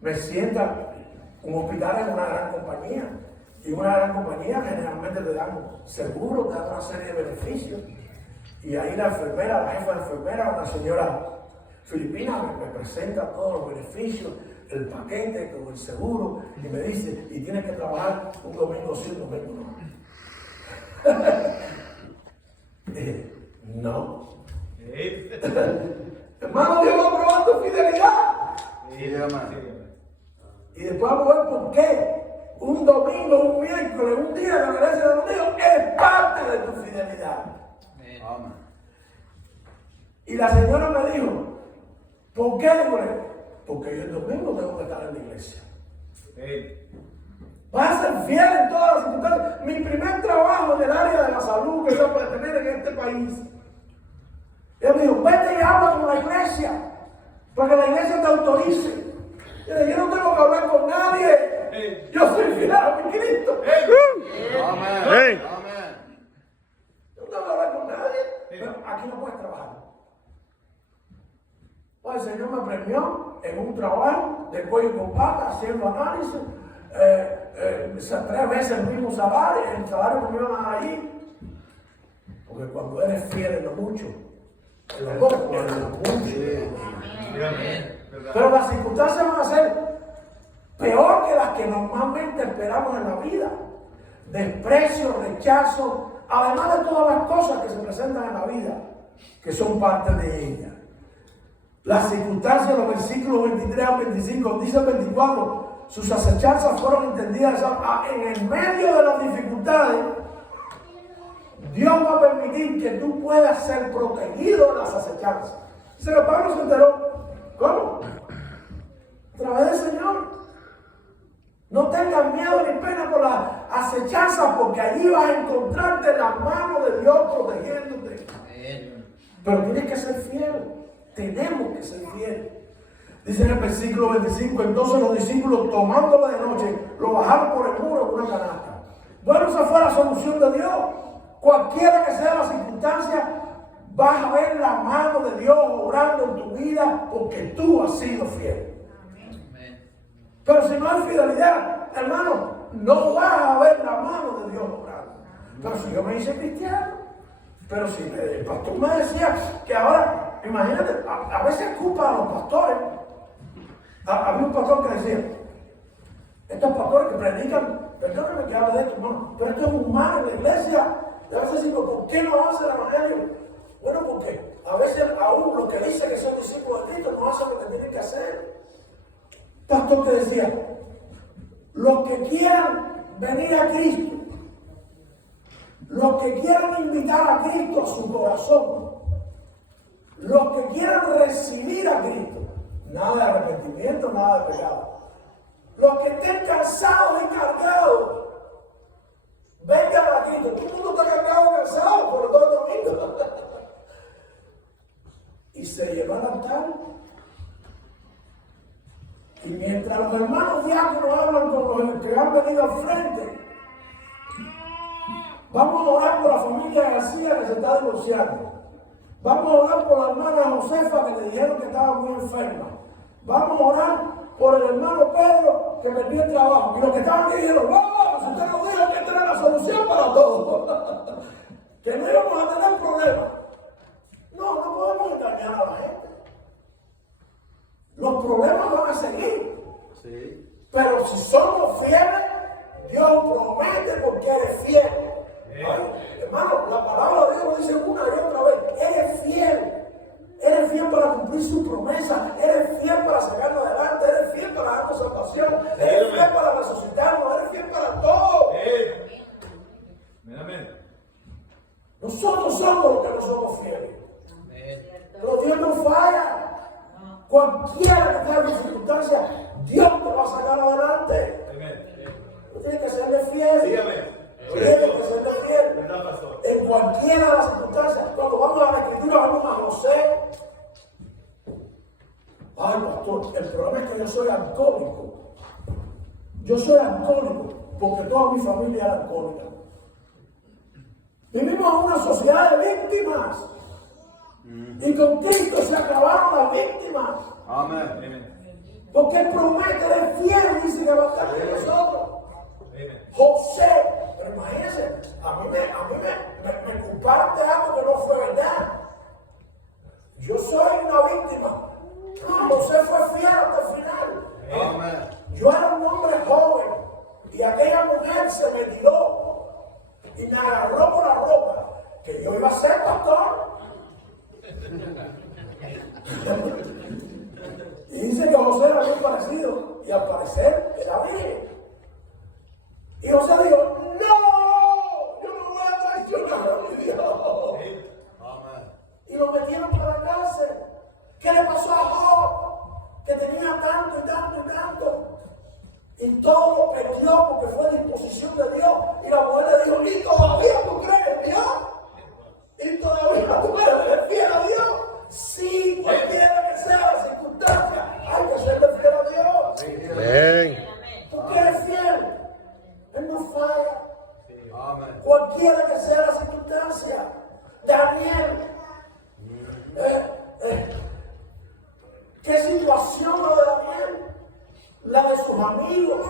me sientan, un hospital es una gran compañía. Y una gran compañía generalmente te dan seguro, te dan una serie de beneficios. Y ahí la enfermera, la jefa de enfermera, una señora filipina, me presenta todos los beneficios, el paquete, con el seguro, y me dice, y tienes que trabajar un domingo sí, un domingo no. No. Hermano, Dios va a probar tu fidelidad. Y después vamos a ver por qué. Un domingo, un miércoles, un día de la iglesia de los niños es parte de tu fidelidad. Amén. Y la señora me dijo, ¿por qué? Porque yo el domingo tengo que estar en la iglesia. Vas a ser fiel en todas las circunstancias. Mi primer trabajo en el área de la salud que yo puedo tener en este país. Ella me dijo, vete y habla con la iglesia, para que la iglesia te autorice. Yo no tengo que hablar con nadie. Yo soy fiel a mi Cristo. Amén. Yo no tengo que hablar con nadie. Pero aquí no puedes trabajar. Pues el Señor me premió en un trabajo de cuello con pata, haciendo análisis. 3 veces el mismo salario, el salario que me iban a dar allí. Porque cuando eres fiel en lo mucho, en lo poco, en lo mucho. Pero las circunstancias van a ser peor que las que normalmente esperamos en la vida. Desprecio, rechazo, además de todas las cosas que se presentan en la vida, que son parte de ella. Las circunstancias, los versículos 23 al 25, dice el 24, sus acechanzas fueron entendidas en el medio de las dificultades. Dios va a permitir que tú puedas ser protegido de las acechanzas. Dice que Pablo se enteró. ¿Cómo? A través del Señor. No tengas miedo ni pena por las acechanzas, porque allí vas a encontrarte la mano de Dios protegiéndote. Pero tienes que ser fiel. Tenemos que ser fieles. Dice en el versículo 25, entonces los discípulos, tomándolo de noche, lo bajaron por el muro con una canasta. Bueno, esa fue la solución de Dios. Cualquiera que sea la circunstancia, vas a ver la mano de Dios obrando en tu vida porque tú has sido fiel. Pero si no hay fidelidad, hermano, no vas a ver la mano de Dios obrando. Pero si yo me hice cristiano, pero si el pastor me decía que ahora, imagínate, a veces culpa a los pastores. Había un pastor que decía, estos pastores que predican, perdóname que hable de esto, hermano, pero esto es humano en la iglesia. Y a veces digo, ¿por qué no hace el evangelio? Bueno, porque a veces aún los que dicen que son discípulos de Cristo no hacen lo que tienen que hacer. Pastor que decía, los que quieran venir a Cristo, los que quieran invitar a Cristo a su corazón, los que quieran recibir a Cristo, nada de arrepentimiento, nada de pecado. Los que estén cansados y cargados, vengan a Cristo. Todo el mundo está cargado y cansado por todo el domingo. Y se llevó al altar. Y mientras los hermanos diáconos hablan con los que han venido al frente, vamos a orar por la familia García que se está divorciando. Vamos a orar por la hermana Josefa que le dijeron que estaba muy enferma. Vamos a orar por el hermano Pedro que perdió el trabajo. Y los que estaban diciendo, no, si usted nos dijo que esta era la solución para todo. Que no íbamos a tener problemas. No, no podemos engañar a la gente. Los problemas van a seguir. Sí. Pero si somos fieles, Dios promete porque eres fiel. Ay, hermano, la palabra de Dios lo dice una y otra vez. Eres fiel. Eres fiel para cumplir su promesa. Eres fiel para sacarnos adelante. Eres fiel para darnos salvación. Eres fiel para resucitarnos. Eres fiel para todo. Amén. Nosotros somos los que no somos fieles. Pero Dios no falla. Cualquiera que tenga circunstancia, Dios te va a sacar adelante. Tú tienes que serle fiel. Dígame. Tienes que serle fiel. ¿Verdad, pastor? En cualquiera de las circunstancias. Cuando vamos a la escritura, vamos a José. Ay, pastor, el problema es que yo soy alcohólico. Yo soy alcohólico porque toda mi familia era alcohólica. Vivimos en una sociedad de víctimas. Y con Cristo se acabaron las víctimas. Amén. Porque Él promete, Él es fiel, dice que va a estar con nosotros. José, pero imagínense, a mí me culparon de algo que no fue verdad. Yo soy una víctima. No, José fue fiel hasta el final. Amén. Yo era un hombre joven y aquella mujer se me tiró y me agarró por la ropa que yo iba a ser pastor. Y dice que José era muy parecido y al parecer era virgen. Y José dijo, no, yo no voy a traicionar a mi Dios. Amén. Y lo metieron para la cárcel. ¿Qué le pasó a Job? Que tenía tanto y tanto y tanto. Y todo lo perdió porque fue disposición de Dios. Y la mujer le dijo, ¿y todavía tú crees en Dios? ¿Y todavía tú eres fiel a Dios? Sí, cualquiera que sea la circunstancia, hay que serle fiel a Dios. Amén. ¿Tú eres fiel? Él no falla. Amén. Cualquiera que sea la circunstancia. Daniel. ¿Qué situación la de Daniel? La de sus amigos.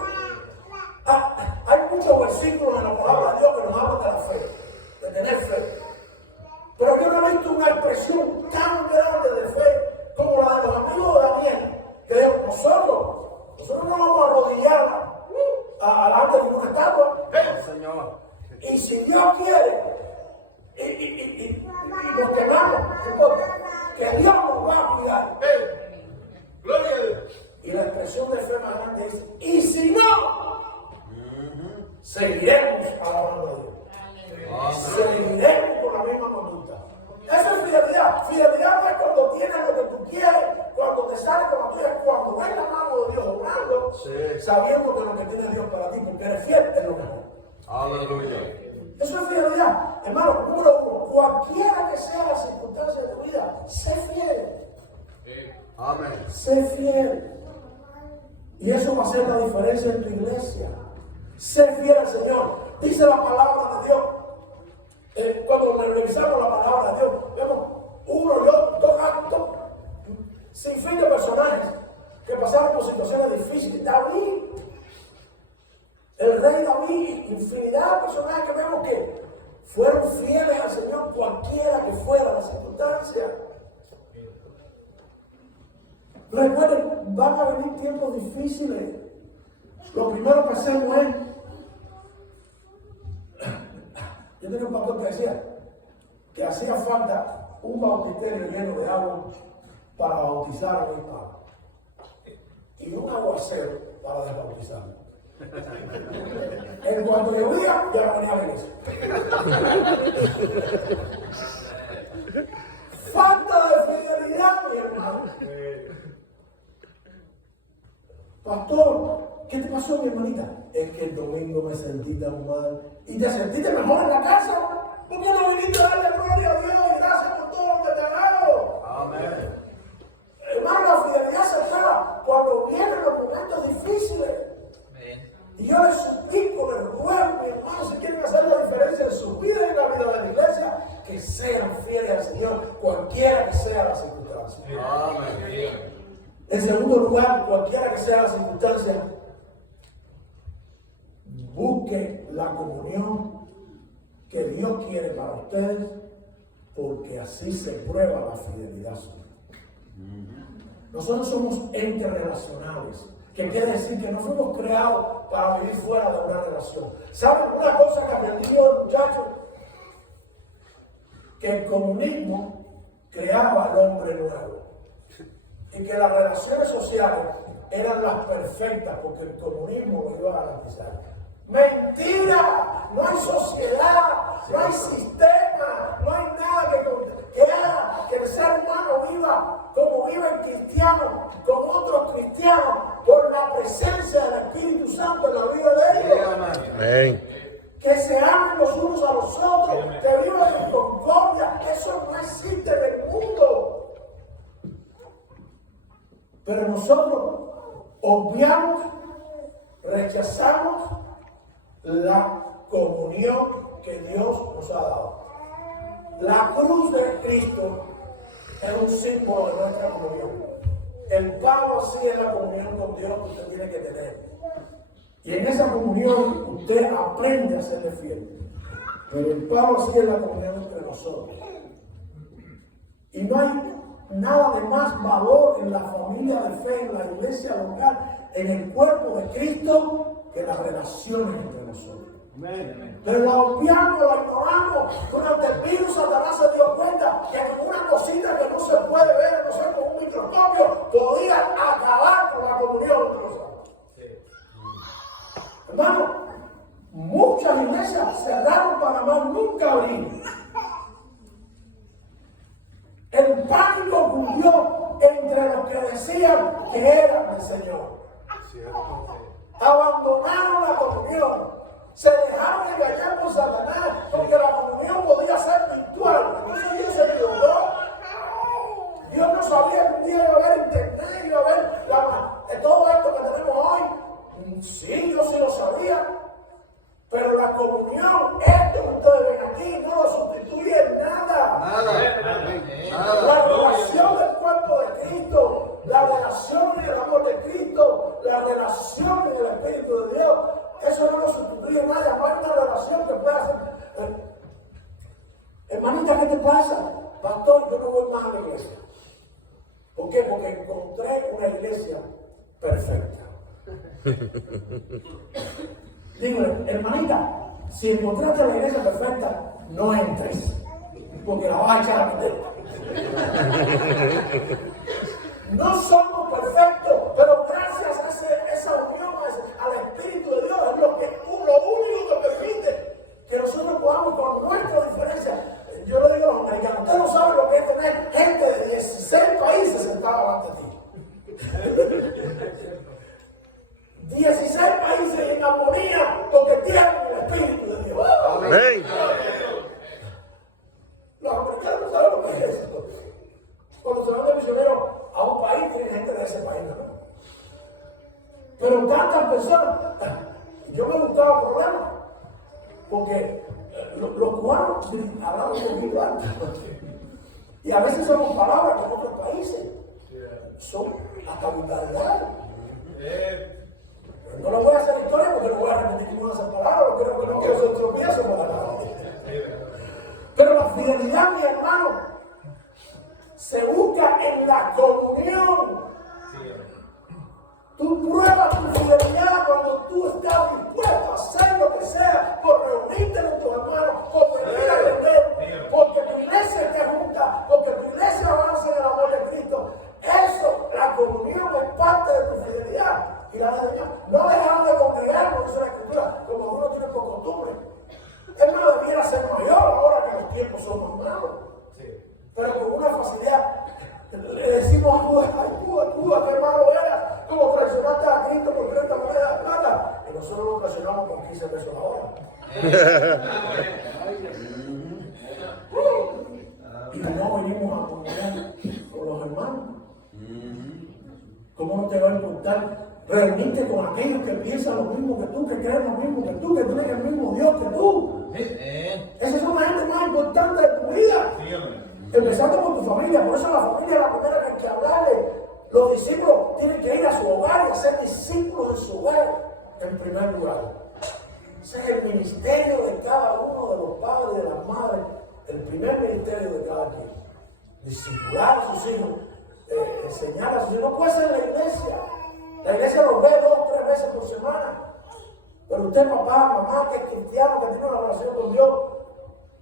Hay muchos versículos en la palabra de Dios que nos hablan de la fe, de tener fe. Pero yo no he visto una expresión tan grande de fe como la de los amigos de Daniel, que nosotros no vamos a arrodillar alante de ninguna estatua. Señor. Y si Dios quiere, y nos quemamos, no importa, que Dios nos va a cuidar. Gloria a Dios. Y la expresión de fe más grande es, y si no, seguiremos alabando a Dios. Seguiremos con la misma conducta. Eso es fidelidad. Fidelidad no es cuando tienes lo que tú quieres, cuando te sale como tú quieres, cuando ves la mano de Dios obrando, sabiendo que lo que tiene Dios para ti, porque eres fiel, es lo mejor. Aleluya. Eso es fidelidad. Hermano, número uno, cualquiera que sea la circunstancia de tu vida, sé fiel. Amén. Sé fiel. Y eso va a hacer la diferencia en tu iglesia. Sé fiel al Señor. Dice la palabra de Dios. Cuando revisamos la palabra de Dios, vemos dos actos sin fin de personajes que pasaron por situaciones difíciles. David, el rey David, infinidad de personajes que vemos que fueron fieles al Señor, cualquiera que fuera la circunstancia. Recuerden, van a venir tiempos difíciles. Lo primero que hacemos es, yo tenía un pastor que decía que hacía falta un bautisterio lleno de agua para bautizar a mi padre y un aguacero para desbautizarlo. En cuanto llovía, ya no venía a la iglesia. Falta de fidelidad, mi hermano. Pastor, ¿qué te pasó, mi hermanita? Es que el domingo me sentí tan mal. ¿Y te sentiste mejor en la casa? ¿Por qué no viniste a darle gloria a Dios y gracias por todo lo que te ha dado? Amén. Hermano, la fidelidad se acaba cuando vienen los momentos difíciles. Y yo les suplico, les ruego, mi hermano, si quieren hacer la diferencia en su vida y en la vida de la iglesia, que sean fieles al Señor. cualquiera que sea la circunstancia. Amén. En segundo lugar, cualquiera que sea la circunstancia, busque la comunión que Dios quiere para ustedes, porque así se prueba la fidelidad suya. Nosotros somos entes relacionales, que quiere decir que no fuimos creados para vivir fuera de una relación. ¿Saben una cosa que aprendí yo, muchachos? Que el comunismo creaba al hombre nuevo y que las relaciones sociales eran las perfectas porque el comunismo lo iba a garantizar. ¡Mentira! No hay sociedad, no hay sistema, no hay nada que haga que el ser humano viva como vive el cristiano, con otros cristianos, por la presencia del Espíritu Santo en la vida de ellos. Amén. Que se amen los unos a los otros, que vivan en concordia. Eso no existe en el mundo. Pero nosotros obviamos, rechazamos la comunión que Dios nos ha dado. La cruz de Cristo es un símbolo de nuestra comunión. El pago así es la comunión con Dios que usted tiene que tener. Y en esa comunión usted aprende a serle fiel. Pero el pago así es la comunión entre nosotros. Y no hay nada de más valor en la familia de fe, en la iglesia local, en el cuerpo de Cristo, que las relaciones entre nosotros. Pero la obviamos, la ignoramos. Durante el virus, Satanás se dio cuenta que con una cosita que no se puede ver, no sé, con un microscopio, podía acabar con la comunión entre nosotros. Hermano, muchas iglesias cerraron para más nunca abrir. El pánico cundió entre los que decían que eran del Señor. Abandonaron la comunión. Se dejaron engañar por Satanás porque la comunión podía ser virtual. Entonces Dios se equivocó. Dios no sabía que un día iba a haber internet, iba a haber todo esto que tenemos hoy. Sí, yo sí lo sabía. Pero la comunión, esto que ustedes ven aquí, no lo sustituye en nada. La relación del cuerpo de Cristo, la relación en el amor de Cristo, la relación en el Espíritu de Dios, eso no lo sustituye en nada. No hay una relación que pueda hacer. Hermanita, ¿qué te pasa? Pastor, yo no voy más a la iglesia. ¿Por qué? Porque encontré una iglesia perfecta. Dígale, hermanita, si encontraste la iglesia perfecta, no entres, porque la vas a echar a perder. No somos perfectos, pero gracias a esa unión, al Espíritu de Dios, es lo único que permite que nosotros podamos con nuestra diferencia. Yo le digo a los americanos, ustedes no saben lo que es tener gente de 16 países sentada delante de ti. 16 países en armonía porque tienen el Espíritu de Dios. Amén. Los americanos no saben lo que es eso. Cuando se van de misioneros a un país, tienen gente de ese país, ¿no? Pero tantas personas, yo me gustaba problemas, porque los cubanos hablan un poquito alto. Y a veces son palabras que en otros países son hasta vulgaridades. No lo voy a hacer historia porque no voy a repetir ninguna de esas palabras, creo que no quiero ser tropiezo con la palabra. Pero la fidelidad, mi hermano, se busca en la comunión. Tú pruebas tu fidelidad cuando tú estás dispuesto a hacer lo que sea por reunirte con tus hermanos, por venir a aprender, porque tu iglesia esté junta, porque tu iglesia avance en el amor de Cristo. Eso, la comunión es parte de tu fidelidad. Y la de Dios, no dejaron de congregar, como dice la Escritura, como uno tiene por costumbre. Él no debiera ser mayor ahora que los tiempos son más malos. Pero con una facilidad le decimos a Judas, qué malo eras, como traicionaste a Cristo por 30 monedas de plata. Y nosotros lo traicionamos con 15 pesos la hora. Y no venimos a comunicar con los hermanos. ¿Cómo no te va a importar reunirte con aquellos que piensan lo mismo que tú, que creen lo mismo que tú, que tienen el mismo Dios que tú? Esa es una gente más importante de tu vida. Empezando por tu familia. Por eso la familia es la primera que hay que hablarle. Los discípulos tienen que ir a su hogar y hacer discípulos en su hogar en primer lugar. Ese es el ministerio de cada uno de los padres y de las madres. El primer ministerio de cada quien. Discipular a sus hijos. Enseñar a sus hijos. No puede ser la iglesia. La iglesia los ve 2 o 3 veces por semana. Pero usted, papá, mamá, que es cristiano, que tiene una relación con Dios,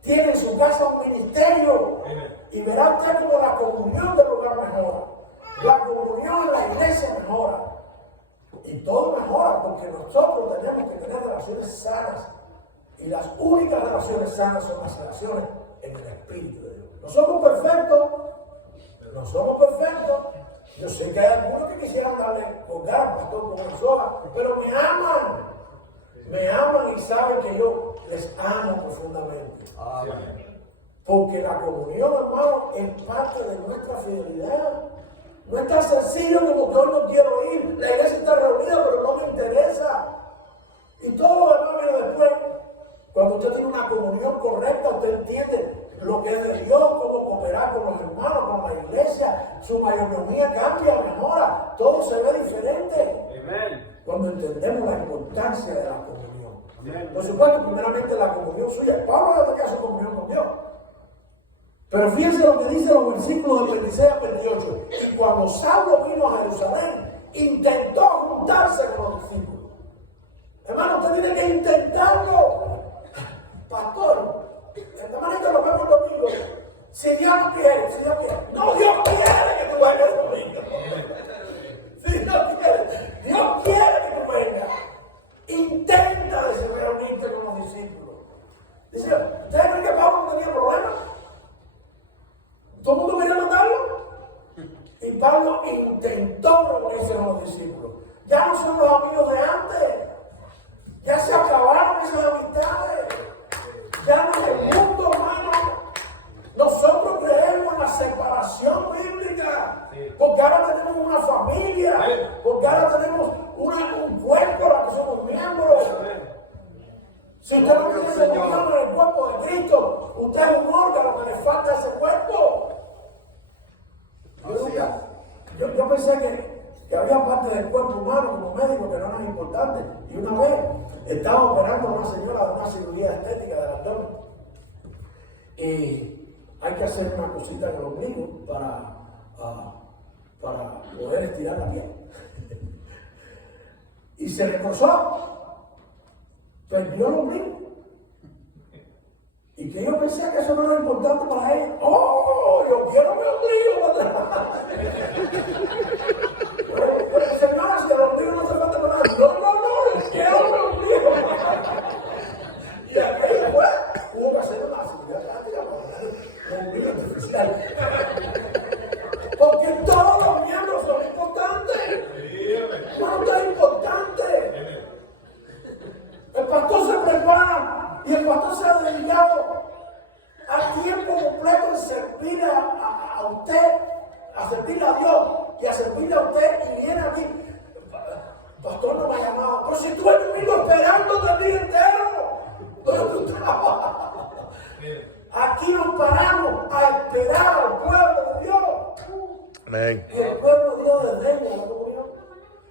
tiene en su casa un ministerio. Y verá usted como la comunión del lugar mejora. La comunión en la iglesia mejora. Y todo mejora porque nosotros tenemos que tener relaciones sanas. Y las únicas relaciones sanas son las relaciones en el Espíritu de Dios. No somos perfectos. No somos perfectos. Yo sé que hay algunos que quisieran darle colgar al pastor con una soga, pero me aman. Me aman y saben que yo les amo profundamente. Amén. Porque la comunión, hermano, es parte de nuestra fidelidad. No es tan sencillo como que hoy no quiero ir. La iglesia está reunida, pero no me interesa. Y todo lo demás viene después. Cuando usted tiene una comunión correcta, usted entiende lo que es de Dios, cómo cooperar con los hermanos, con la iglesia. Su mayordomía cambia, mejora. Todo se ve diferente. Amén. Cuando entendemos la importancia de la comunión. Amén. Por supuesto, primeramente la comunión suya. Pablo ya tenía su comunión con Dios. Pero fíjense lo que dice los versículos del 26 al 28. Y cuando Saulo vino a Jerusalén, intentó juntarse con los discípulos. Hermano, usted tiene que intentarlo. Pastor, hermanito, lo vemos el domingo. Si Dios no quiere, si Dios quiere. No, Dios quiere que tú vayas el domingo. Si Dios quiere, Dios quiere que tú vengas. Intenta reunirte con los discípulos. Dice, ¿ustedes creen que Pablo no tenía problemas? ¿Todo el mundo quería matarlo? Y Pablo intentó reunirse con los discípulos. Ya no son los amigos de antes. Ya se acabaron esas amistades. Ya no es el mundo, hermano. Nosotros creemos en la separación bíblica. Porque ahora tenemos una familia. Porque ahora tenemos un cuerpo a la que somos miembros. Si usted no tiene comunión en el cuerpo de Cristo, usted es un órgano que le falta a ese cuerpo. Yo pensé que había parte del cuerpo humano como médico que no era importante. Y una vez estaba operando a una señora de una cirugía estética del abdomen. Y hay que hacer una cosita en el ombligo para poder estirar la piel. Y se le cruzó. Perdió el ombligo. Y que yo pensé que eso no era importante para ella. ¡Oh! Yo quiero mi ombligo. Pero señora, si el ombligo no se falta para nada. No, quiero mi ombligo. Y aquello fue, hubo que hacer una cirugía plástica para el ombligo artificial. Porque todos los miembros son importantes. ¿Cuánto es importante? El pastor se prepara y el pastor se ha dedicado a tiempo completo en servir a usted, a servirle a Dios y a servirle a usted, y viene aquí. Pastor no me ha llamado, pero si tú eres domingo esperándote el día entero, ¿dónde tú estabas? Aquí nos paramos a esperar al pueblo de Dios. Amén. Y el pueblo de Dios desdeña la comunión.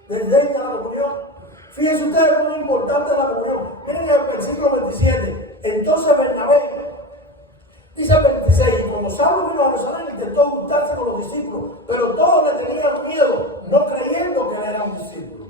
Desdeña la comunión. Fíjense ustedes lo importante de la comunión. Miren el versículo 27. Entonces Bernabé, dice el 26, y cuando Saulo vino a Jerusalén intentó juntarse con los discípulos, pero todos le tenían miedo, no creyendo que él era un discípulo.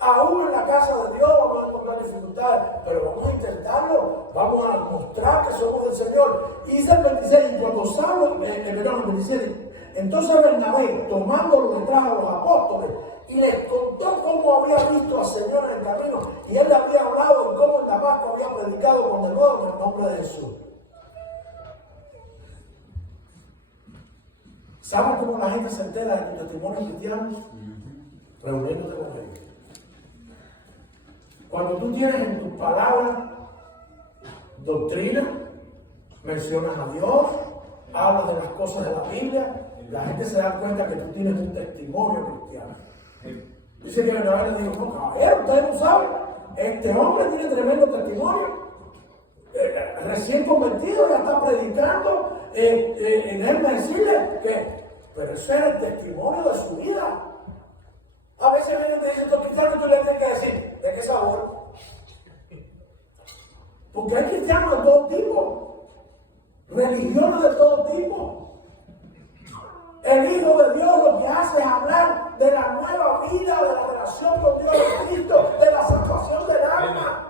Aún en la casa de Dios vamos a encontrar dificultades, pero vamos a intentarlo, vamos a mostrar que somos del Señor. Y dice el 26, y cuando Saulo, el 27, entonces Bernabé, tomándolo detrás a los apóstoles, y les contó cómo había visto al Señor en el camino, y él le había hablado de cómo en Damasco había predicado con denuedo en el nombre de Jesús. ¿Saben cómo la gente se entera de tu testimonio cristiano? Reuniéndote con ellos. Cuando tú tienes en tus palabras doctrina, mencionas a Dios, hablas de las cosas de la Biblia, la gente se da cuenta que tú tienes un testimonio cristiano. Dice que Bernabé le dijo, no, caballero, ustedes no saben, este hombre tiene tremendo testimonio, recién convertido, ya está predicando, déjenme decirle que, pero ese es el testimonio de su vida. A veces vienen y te dicen, tú cristiano, tú le tienes que decir, ¿de qué sabor? Porque hay cristianos de todo tipo, religiones de todo tipo. El Hijo de Dios lo que hace es hablar de la nueva vida, de la relación con Dios de Cristo, de la salvación del alma.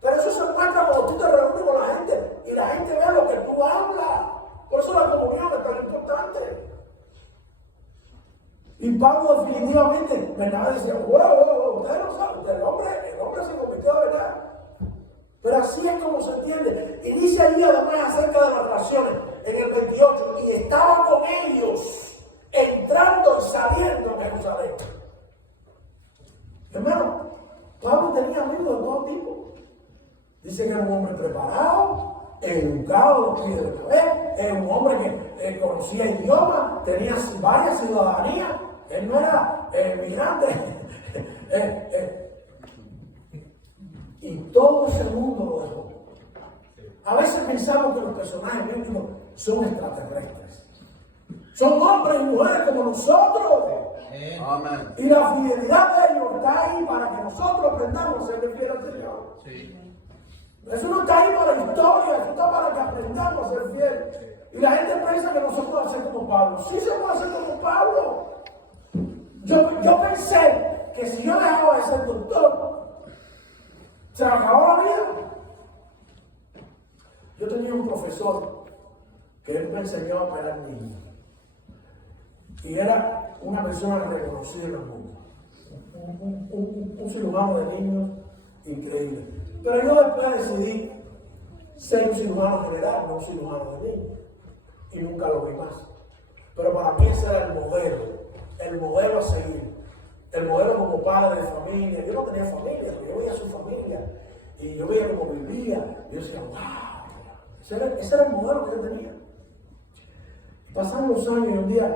Pero eso se muestra cuando tú te reúnes con la gente y la gente ve lo que tú hablas. Por eso la comunión es tan importante. Y Pablo definitivamente me decía, ustedes no saben, el hombre se convirtió de verdad. Pero así es como se entiende. Y dice allí además acerca de las relaciones en el 28, y estaba con ellos entrando y saliendo en Jerusalén. Hermano, Pablo tenía amigos de todo tipo. Dice que era un hombre preparado, educado, los pies de cabeza, era un hombre que conocía idiomas, tenía varias ciudadanías. Él no era migrante. Y todo ese mundo lo dejó. A veces pensamos que los personajes bíblicos son extraterrestres. Son hombres y mujeres como nosotros. Amén. Y la fidelidad de ellos está ahí para que nosotros aprendamos a ser fieles al Señor. Sí. Eso no está ahí para la historia, eso está para que aprendamos a ser fieles. Y la gente piensa que nosotros podemos ser como Pablo. Sí se puede hacer como Pablo. Yo pensé que si yo dejaba de ser doctor, se me acabó la vida. Yo tenía un profesor que él me enseñó a operar niños. Y era una persona reconocida en el mundo. Un cirujano de niños increíble. Pero yo después decidí ser un cirujano general, no un cirujano de niños. Y nunca lo vi más. Pero para mí ese era el modelo a seguir. El modelo como padre de familia. Yo no tenía familia, pero yo veía a su familia. Y yo veía cómo vivía. Y yo decía, wow. Ese era el modelo que yo tenía. Pasaron los años y un día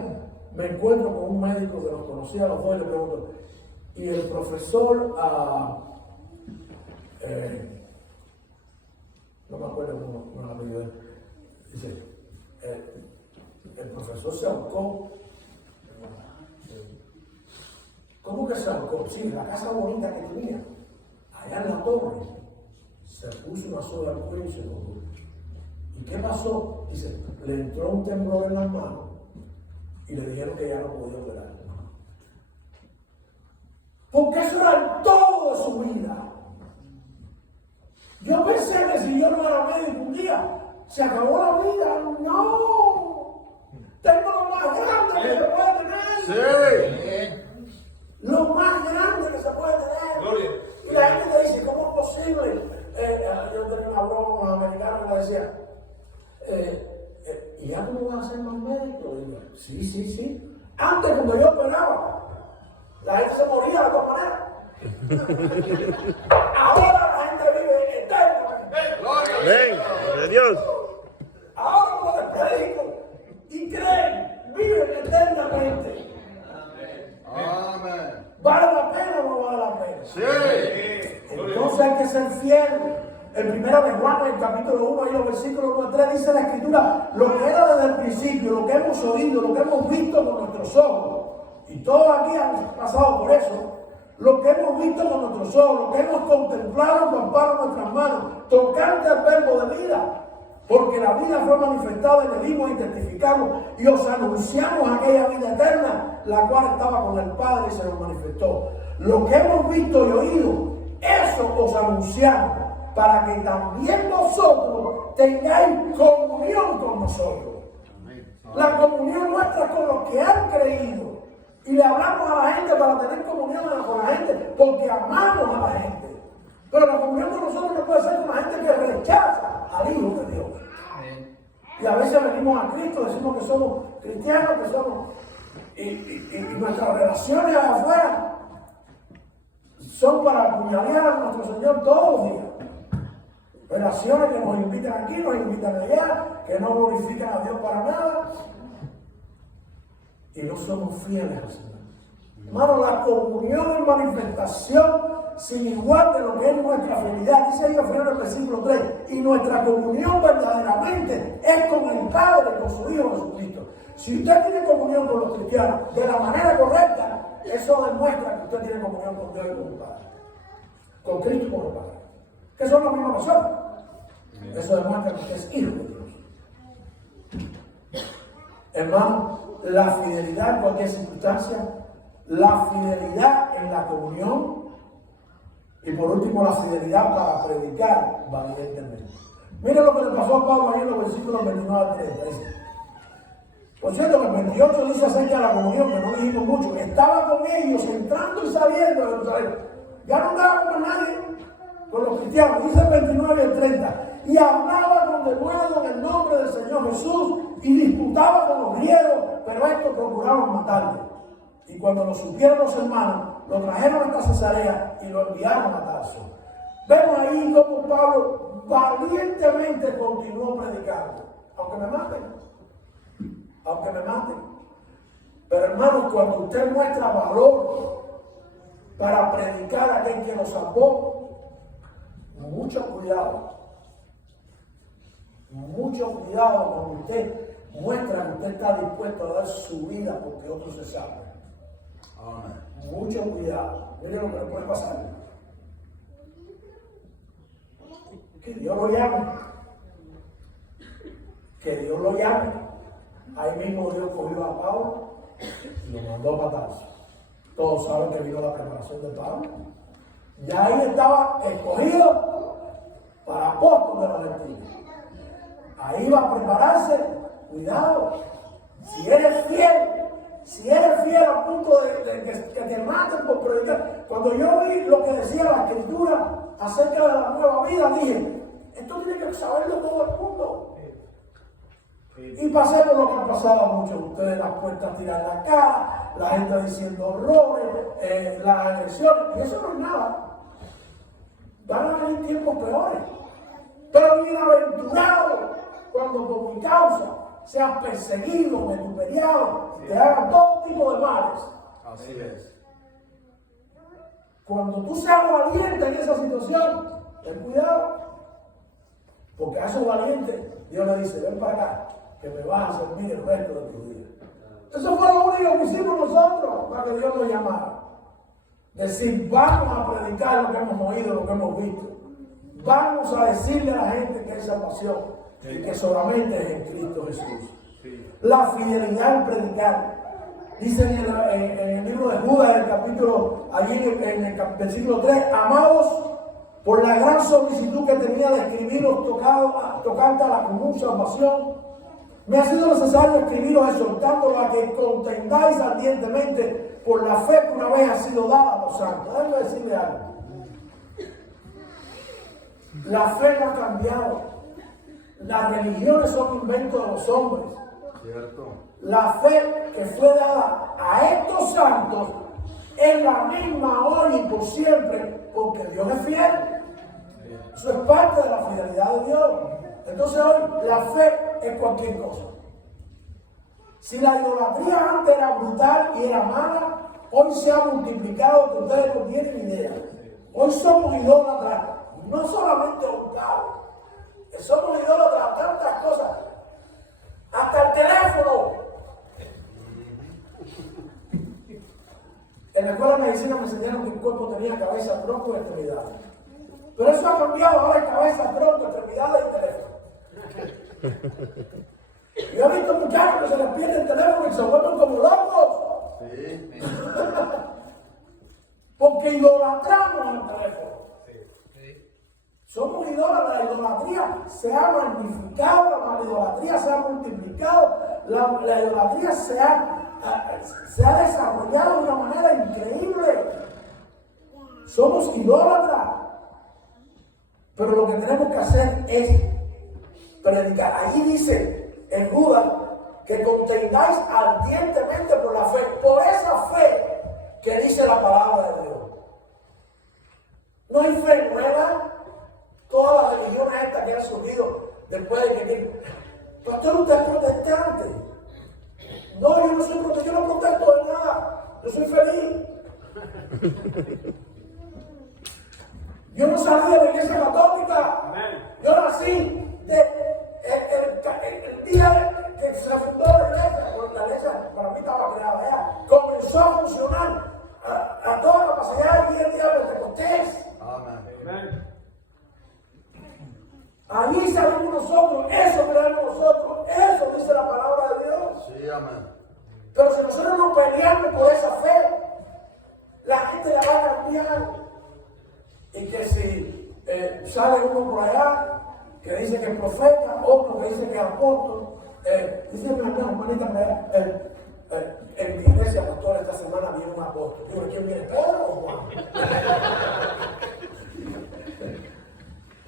me encuentro con un médico que nos conocía a los dos y le pregunto, y el profesor, no me acuerdo cómo lo apellido de él, dice, el profesor se ahorcó. ¿Cómo que se ahorcó? Sí, la casa bonita que tenía, allá en la torre, se puso una soga al cuello y se colgó. ¿Y qué pasó? Dice, le entró un temblor en las manos y le dijeron que ya no podía operar. Porque eso era todo de su vida. Yo pensé que si yo no era médico un día, se acabó la vida. No. Tengo lo más grande que se puede tener. Sí. Lo más grande que se puede tener. Gloria. Y la gente te dice, ¿cómo es posible? Yo tenía una broma con los americanos que me decía, ¿y ya tú no vas a ser más médico? Y yo, sí. Antes, cuando yo operaba, la gente se moría de todas maneras. Ahora la gente vive eternamente. Amén. De Dios. Ahora como les predico y creen, viven eternamente. Amén. ¿Vale la pena o no vale la pena? Sí. Entonces hay que ser fiel. El primero de Juan, en el capítulo 1 y los versículos 1 a 3, dice la Escritura, lo que era desde el principio, lo que hemos oído, lo que hemos visto con nuestros ojos, y todos aquí han pasado por eso, lo que hemos visto con nuestros ojos, lo que hemos contemplado con amparo en nuestras manos, tocante al verbo de vida, porque la vida fue manifestada y le dimos y testificamos, y os anunciamos aquella vida eterna, la cual estaba con el Padre y se nos manifestó. Lo que hemos visto y oído, eso os anunciamos, para que también vosotros tengáis comunión con nosotros. La comunión nuestra con los que han creído. Y le hablamos a la gente para tener comunión con la gente, porque amamos a la gente. Pero la comunión con nosotros no puede ser con la gente que rechaza al Hijo de Dios. Y a veces venimos a Cristo, decimos que somos cristianos, que somos... Y nuestras relaciones afuera son para apuñalar a nuestro Señor todos los días. Relaciones que nos invitan aquí, nos invitan allá, que no glorifican a Dios para nada. Y no somos fieles al Señor. Hermano, la comunión en manifestación sin igual de lo que es nuestra fidelidad. Dice ahí al final del versículo 3, y nuestra comunión verdaderamente es con el Padre, con su Hijo Jesucristo. Si usted tiene comunión con los cristianos de la manera correcta, eso demuestra que usted tiene comunión con Dios y con el Padre, con Cristo y con el Padre, que son la misma persona. Eso demuestra que usted es hijo de Dios. Hermano, la fidelidad en cualquier circunstancia, la fidelidad en la comunión y por último la fidelidad para predicar valientemente. Miren lo que le pasó a Pablo ahí en los versículos 29 al 30. Dice, por cierto, el 28 dice acerca de la comunión, que no dijimos mucho, estaba con ellos entrando y saliendo de Jerusalén. Ya no andaba con nadie, con los cristianos. Dice el 29 y el 30. Y hablaba con denuedo en el nombre del Señor Jesús y disputaba con los griegos, pero estos procuraban matarle. Y cuando lo supieron los hermanos, lo trajeron hasta Cesarea y lo enviaron a Tarso. Vemos ahí cómo Pablo valientemente continuó predicando, aunque me maten. Aunque me maten. Pero hermanos, cuando usted muestra valor para predicar a aquel que lo salvó, mucho cuidado. Mucho cuidado cuando usted muestra que usted está dispuesto a dar su vida porque otros se salven. Amén. Mucho cuidado. Mire lo que le puede pasar. Que Dios lo llame. Que Dios lo llame. Ahí mismo Dios cogió a Pablo y lo mandó a Tarso. Todos saben que vino la preparación de Pablo. Ya ahí estaba escogido para apóstol de los gentiles. Ahí va a prepararse. Cuidado. Si eres fiel al punto de que te maten por predicar. Cuando yo vi lo que decía la Escritura acerca de la nueva vida, dije, esto tiene que saberlo todo el mundo. Y pasé por lo que han pasado a muchos de ustedes, las puertas tirar la cara, la gente diciendo horrores, las agresiones, y eso no es nada. Van a venir tiempos peores. Pero bienaventurado cuando por mi causa seas perseguido, vituperiado, te hagan todo tipo de males. Así es. Cuando tú seas valiente en esa situación, ten cuidado. Porque a esos valientes, Dios le dice, ven para acá, que me vas a servir el resto de tu vida. Eso fue lo único que hicimos nosotros para que Dios nos llamara. Decir, vamos a predicar lo que hemos oído, lo que hemos visto. Vamos a decirle a la gente que hay salvación y que solamente es en Cristo Jesús. La fidelidad en predicar. Dice en el libro de Judas, en el capítulo, allí en el versículo 3, amados, por la gran solicitud que tenía de escribiros tocante a la común salvación, me ha sido necesario escribiros exhortándolos a que contendáis ardientemente por la fe que una vez ha sido dada a los santos. Déjenme decirle algo. La fe no ha cambiado. Las religiones son inventos de los hombres. Cierto. La fe que fue dada a estos santos es la misma hoy y por siempre, porque Dios es fiel. Eso es parte de la fidelidad de Dios. Entonces hoy la fe es cualquier cosa. Si la idolatría antes era brutal y era mala, hoy se ha multiplicado que ustedes no tienen idea. Hoy somos idólatras, no solamente brutales, somos idólatras a tantas cosas, hasta el teléfono. En la escuela de medicina me enseñaron que el cuerpo tenía cabeza, tronco y extremidades. Pero eso ha cambiado, ahora es cabeza, tronco, extremidades y teléfono. Yo he visto muchachos que se les pierde el teléfono y se vuelven como locos. Sí. Porque idolatramos el teléfono. Somos idólatras, la idolatría se ha magnificado, la idolatría se ha multiplicado, la idolatría se ha desarrollado de una manera increíble. Somos idólatras. Pero lo que tenemos que hacer es predicar. Allí dice en Judas que contendáis ardientemente por la fe, por esa fe que dice la palabra de Dios. No hay fe nueva. Todas las religiones estas que han surgido después de que digan, pastor, usted es protestante. No, yo no soy protestante, yo no protesto de nada, yo soy feliz. Yo no salí de la iglesia católica. Yo nací el día que se fundó la iglesia. Porque la iglesia para mí estaba creada ya. Comenzó a funcionar a toda capacidad el día de Pentecostés. Amén. Allí salimos nosotros, eso creemos nosotros, eso dice la palabra de Dios. Sí, amén. Pero si nosotros no peleamos por esa fe, la gente la va a cambiar. Y que si sale uno por allá que dice que es profeta, otro que dice que es apóstol, dice mi hermanita, en mi iglesia pastor esta semana viene un apóstol. Digo, ¿quién viene, Pedro o Juan?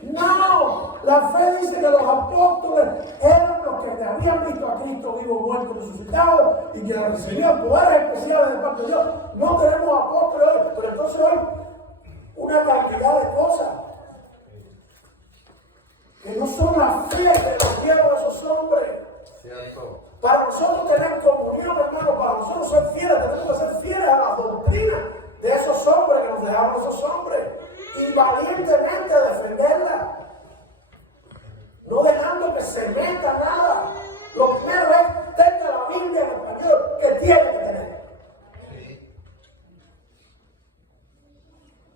No, la fe dice que los apóstoles eran los que habían visto a Cristo vivo, muerto, resucitado y que recibían poderes especiales de parte de Dios. No tenemos apóstoles hoy, pero entonces hoy una cantidad de cosas que no son la fe que nos dieron esos hombres. Cierto. Para nosotros tener comunión, hermano, para nosotros ser fieles, tenemos que ser fieles a la doctrina de esos hombres que nos dejaron esos hombres y valientemente defenderla, no dejando que se meta nada. Lo primero es tenga la Biblia en español, que tiene que tener.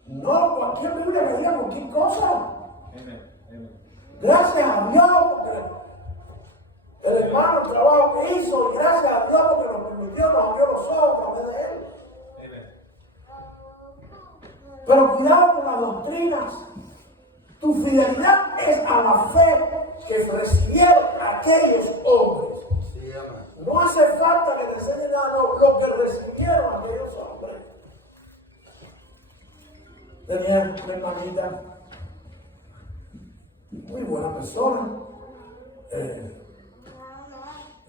No cualquier Biblia que diga cualquier cosa. Gracias a Dios porque el hermano, el trabajo que hizo, y gracias a Dios porque nos permitió, nos abrió los ojos a través de él. Pero cuidado con las doctrinas. Tu fidelidad es a la fe que recibieron aquellos hombres. Sí, amén. No hace falta que te enseñen nada, lo que recibieron aquellos hombres. Tenía una hermanita, muy buena persona.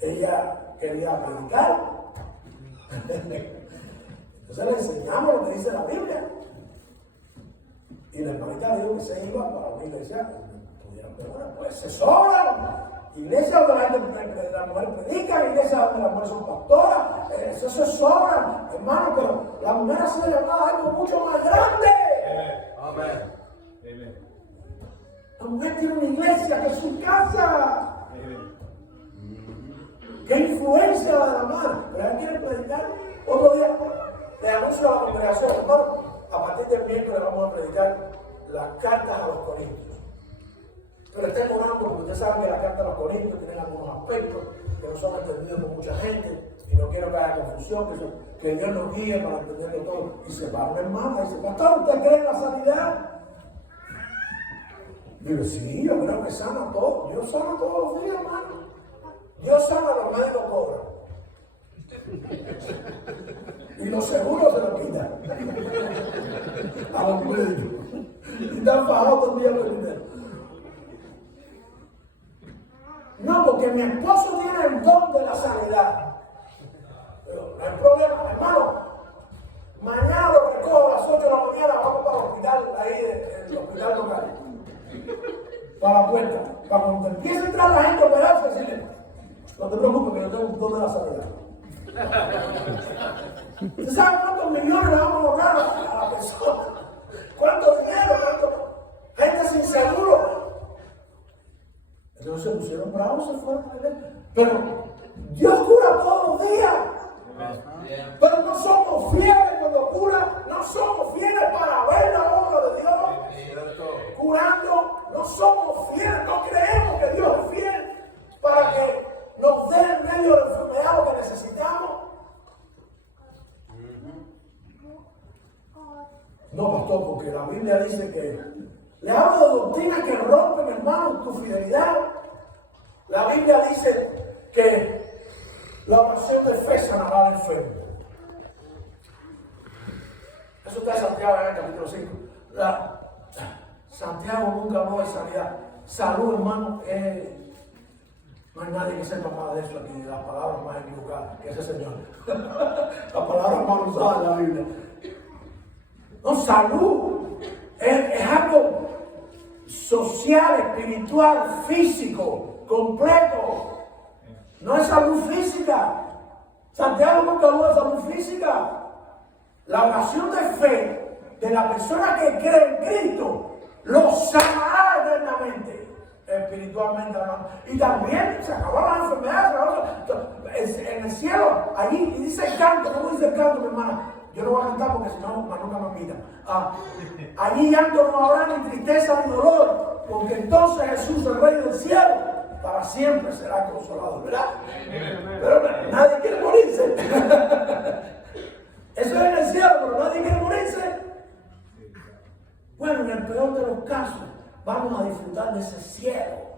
Ella quería predicar. Entonces le enseñamos lo que dice la Biblia. Y la hermanita dijo que se iba para una iglesia. Pero bueno, pues se sobran. Iglesia donde la mujer predica, iglesia donde las mujeres son pastoras. Eso se sobran, hermano, pero la mujer ha sido llamada a algo mucho más grande. Amén. La mujer tiene una iglesia que es su casa. ¿Qué influencia la de la madre? Pero ella quiere predicar. Otro día le anuncio a la congregación, hermano, a partir del miércoles vamos a predicar las cartas a los Corintios. Pero estén orando porque ustedes saben que las cartas a los Corintios tienen algunos aspectos que no son entendidos por mucha gente y no quiero que haya confusión, que Dios nos guíe para entenderlo todo. Y se para una hermana y dice, pastor, ¿usted cree en la sanidad? Digo, sí, yo creo que sana todo. Dios sana todos los días, hermano. Dios sana, los médicos cobran. Y los seguros se lo quitan a los médicos. Y están pagados todo el día por el dinero. No, porque mi esposo tiene el don de la sanidad. Pero no hay problema, hermano. Mañana lo recojo a las 8 de la mañana, vamos para el hospital, ahí en el hospital local. Para la puerta. Para cuando empiece a entrar la gente a operarse, decirle, no te preocupes que yo tengo un don de la sanidad. ¿Usted sabe cuántos millones le vamos a ahorrar a la persona? ¿Cuánto dinero? Gente sin seguro. Entonces se pusieron bravos, se fueron a ver. Pero Dios cura todos los días. Pero no somos fieles cuando cura, no somos fieles para ver la obra de Dios. Curando, no somos fieles, no creemos que Dios es fiel para que nos dé en medio de la enfermedad lo que necesitamos. No, pastor, porque la Biblia dice que le hablo de doctrinas que rompen, hermano, tu fidelidad. La Biblia dice que la oración de fe sanará al enfermo. Eso está en Santiago en el capítulo 5. Santiago nunca habló de sanidad. Salud, hermano, no hay nadie que sepa más de eso aquí, las palabras más equivocadas que ese señor. Las palabras más usadas en la Biblia. No, salud es algo social, espiritual, físico, completo. No es salud física. Santiago nunca habló de salud física. La oración de fe de la persona que cree en Cristo los sanará eternamente, espiritualmente hablando. Y también se acabaron las enfermedades. En el cielo, allí, y dice el canto, ¿cómo dice el canto, mi hermana? Yo no voy a cantar porque si no, nunca me invitan. Allí llanto no habrá, ni tristeza, ni dolor, porque entonces Jesús, el Rey del cielo, para siempre será consolado, ¿verdad? Pero nadie quiere morirse. Eso es en el cielo, pero nadie quiere morirse. Bueno, en el peor de los casos, vamos a disfrutar de ese cielo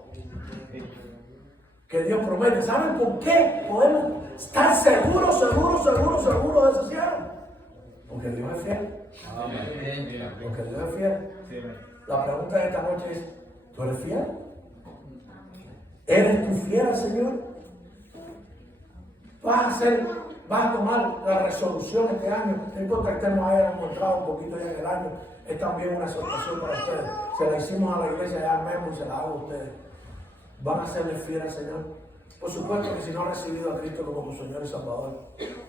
que Dios promete. ¿Saben por qué podemos estar seguros de ese cielo? Porque Dios es fiel. Porque Dios es fiel. La pregunta de esta noche es, ¿tú eres fiel? ¿Eres tú fiel al Señor? Vas a tomar la resolución este año, no importa que estemos ahí, hemos entrado un poquito ya en el año, es también una exhortación para ustedes. Se la hicimos a la iglesia ya mismo y se la hago a ustedes. ¿Van a serle fiel al Señor? Por supuesto que si no has recibido a Cristo como tu Señor y Salvador,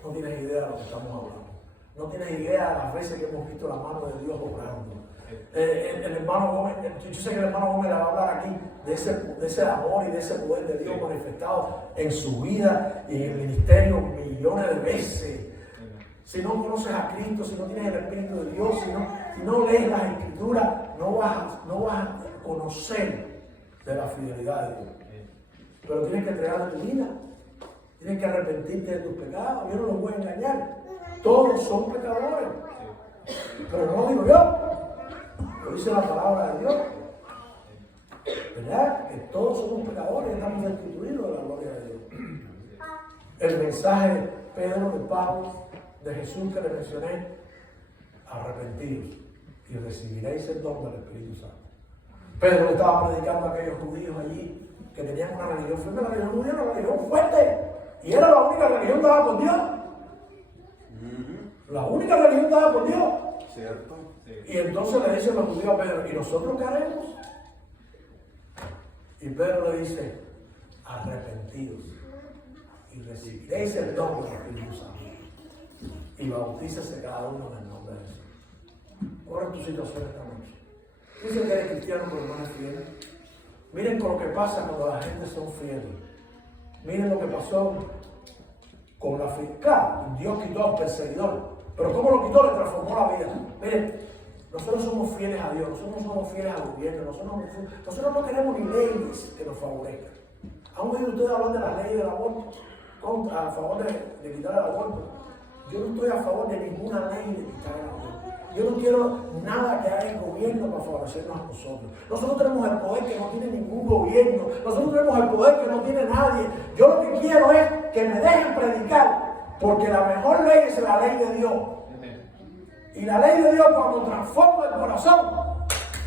no tienes idea de lo que estamos hablando. No tienes idea de las veces que hemos visto la mano de Dios obrando. El hermano Gómez, yo sé que el hermano Gómez le va a hablar aquí de ese amor y de ese poder de Dios manifestado en su vida y en el ministerio millones de veces. Si no conoces a Cristo, si no tienes el Espíritu de Dios, si no lees las Escrituras, no vas a conocer de la fidelidad de Dios. Pero tienes que entregar tu vida, tienes que arrepentirte de tus pecados. Yo no los voy a engañar, todos son pecadores, pero no lo digo yo, lo dice la palabra de Dios, ¿verdad? Que todos somos pecadores y estamos destituidos de la gloria de Dios. El mensaje de Pedro, de Pablo, de Jesús que le mencioné, arrepentidos y recibiréis el don del Espíritu Santo. Pedro le estaba predicando a aquellos judíos allí que tenían una religión fuerte. La religión judía era una religión fuerte y era la única religión dada por Dios. La única religión dada por Dios. Cierto. Y entonces le dicen los judíos a Pedro, ¿y nosotros qué haremos? Y Pedro le dice, arrepentidos y recibiréis el don del Espíritu Santo. Y bautícese cada uno en el nombre de Jesús. ¿Cuál es tu situación esta noche? Dice que eres cristiano pero no eres fiel. Miren con lo que pasa cuando la gente son fieles. Miren lo que pasó con la fidelidad. Claro, Dios quitó al perseguidor, pero ¿cómo lo quitó? Le transformó la vida. Miren, nosotros somos fieles a Dios, nosotros no somos fieles al gobierno, nosotros no queremos ni leyes que nos favorezcan. ¿Han oído ustedes hablar de la ley del aborto? A favor de quitar el aborto. Yo no estoy a favor de ninguna ley de quitar el aborto. Yo no quiero nada que haga el gobierno para favorecernos a nosotros. Nosotros tenemos el poder que no tiene ningún gobierno. Nosotros tenemos el poder que no tiene nadie. Yo lo que quiero es que me dejen predicar, porque la mejor ley es la ley de Dios. Y la ley de Dios, cuando transforma el corazón,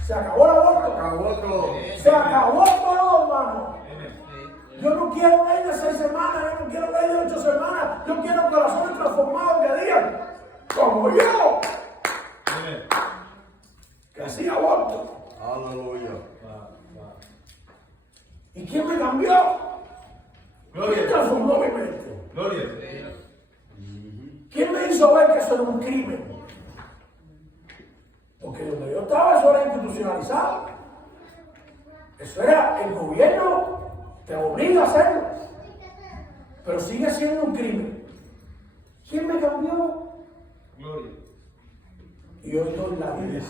se acabó el aborto. Se acabó todo, hermano. Yo no quiero ley de 6 semanas, yo no quiero ley de 8 semanas. Yo quiero corazones transformados que digan, como yo, que hacía aborto. Aleluya. ¿Y quién me cambió? ¿Quién transformó mi mente? Gloria. ¿Quién me hizo ver que eso era un crimen? Porque donde yo estaba eso era institucionalizado. Eso era el gobierno te obliga a hacerlo. Pero sigue siendo un crimen. ¿Quién me cambió? Gloria. Y hoy doy la vida.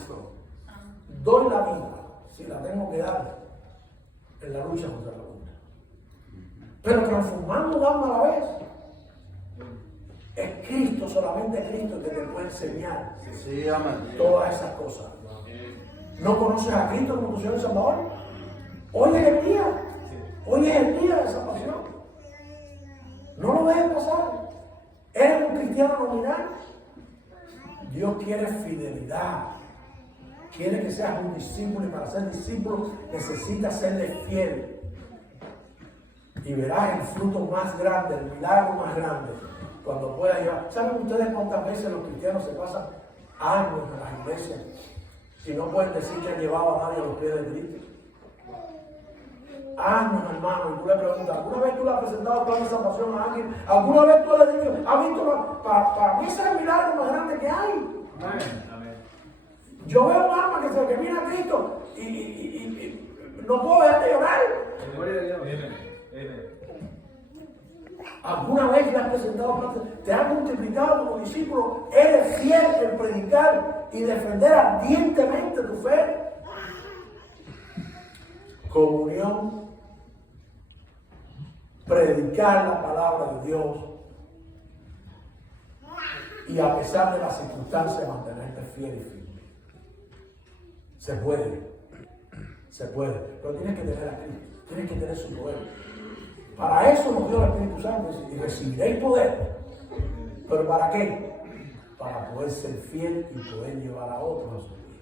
Doy la vida, si la tengo que dar, en la lucha contra la muerte. Pero transformando un alma a la vez. Es Cristo, solamente Cristo, que te puede enseñar Sí, amén. todas esas cosas. ¿No conoces a Cristo como tu Señor y Salvador? Hoy es el día. Hoy es el día de salvación. No lo dejes pasar. ¿Eres un cristiano nominal? Dios quiere fidelidad. Quiere que seas un discípulo, y para ser discípulo necesitas serle fiel. Y verás el fruto más grande, el milagro más grande, cuando puedas llevar. ¿Saben ustedes cuántas veces los cristianos se pasan años en las iglesias y no pueden decir que han llevado a nadie a los pies de Cristo? Años, hermano, y tú le preguntas, ¿alguna vez tú le has presentado el plan de salvación a alguien? ¿Alguna vez tú le has dicho, has visto? Para mí ese es el milagro más grande que hay. Amén. Yo veo un alma que viene a Cristo y no puedo dejar de llorar. ¿Alguna vez le has presentado, te has multiplicado como discípulo? ¿Eres fiel en predicar y defender ardientemente tu fe? Comunión, predicar la palabra de Dios y a pesar de las circunstancias mantenerte fiel y firme. Se puede, pero tienes que tener a Cristo, tienes que tener su poder. Para eso nos dio el Espíritu Santo y recibiréis poder. ¿Pero para qué? Para poder ser fiel y poder llevar a otros a su vida.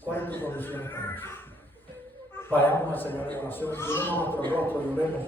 ¿Cuál es tu condición con eso? Vayamos al Señor en oración, miremos nuestro rostro y oremos.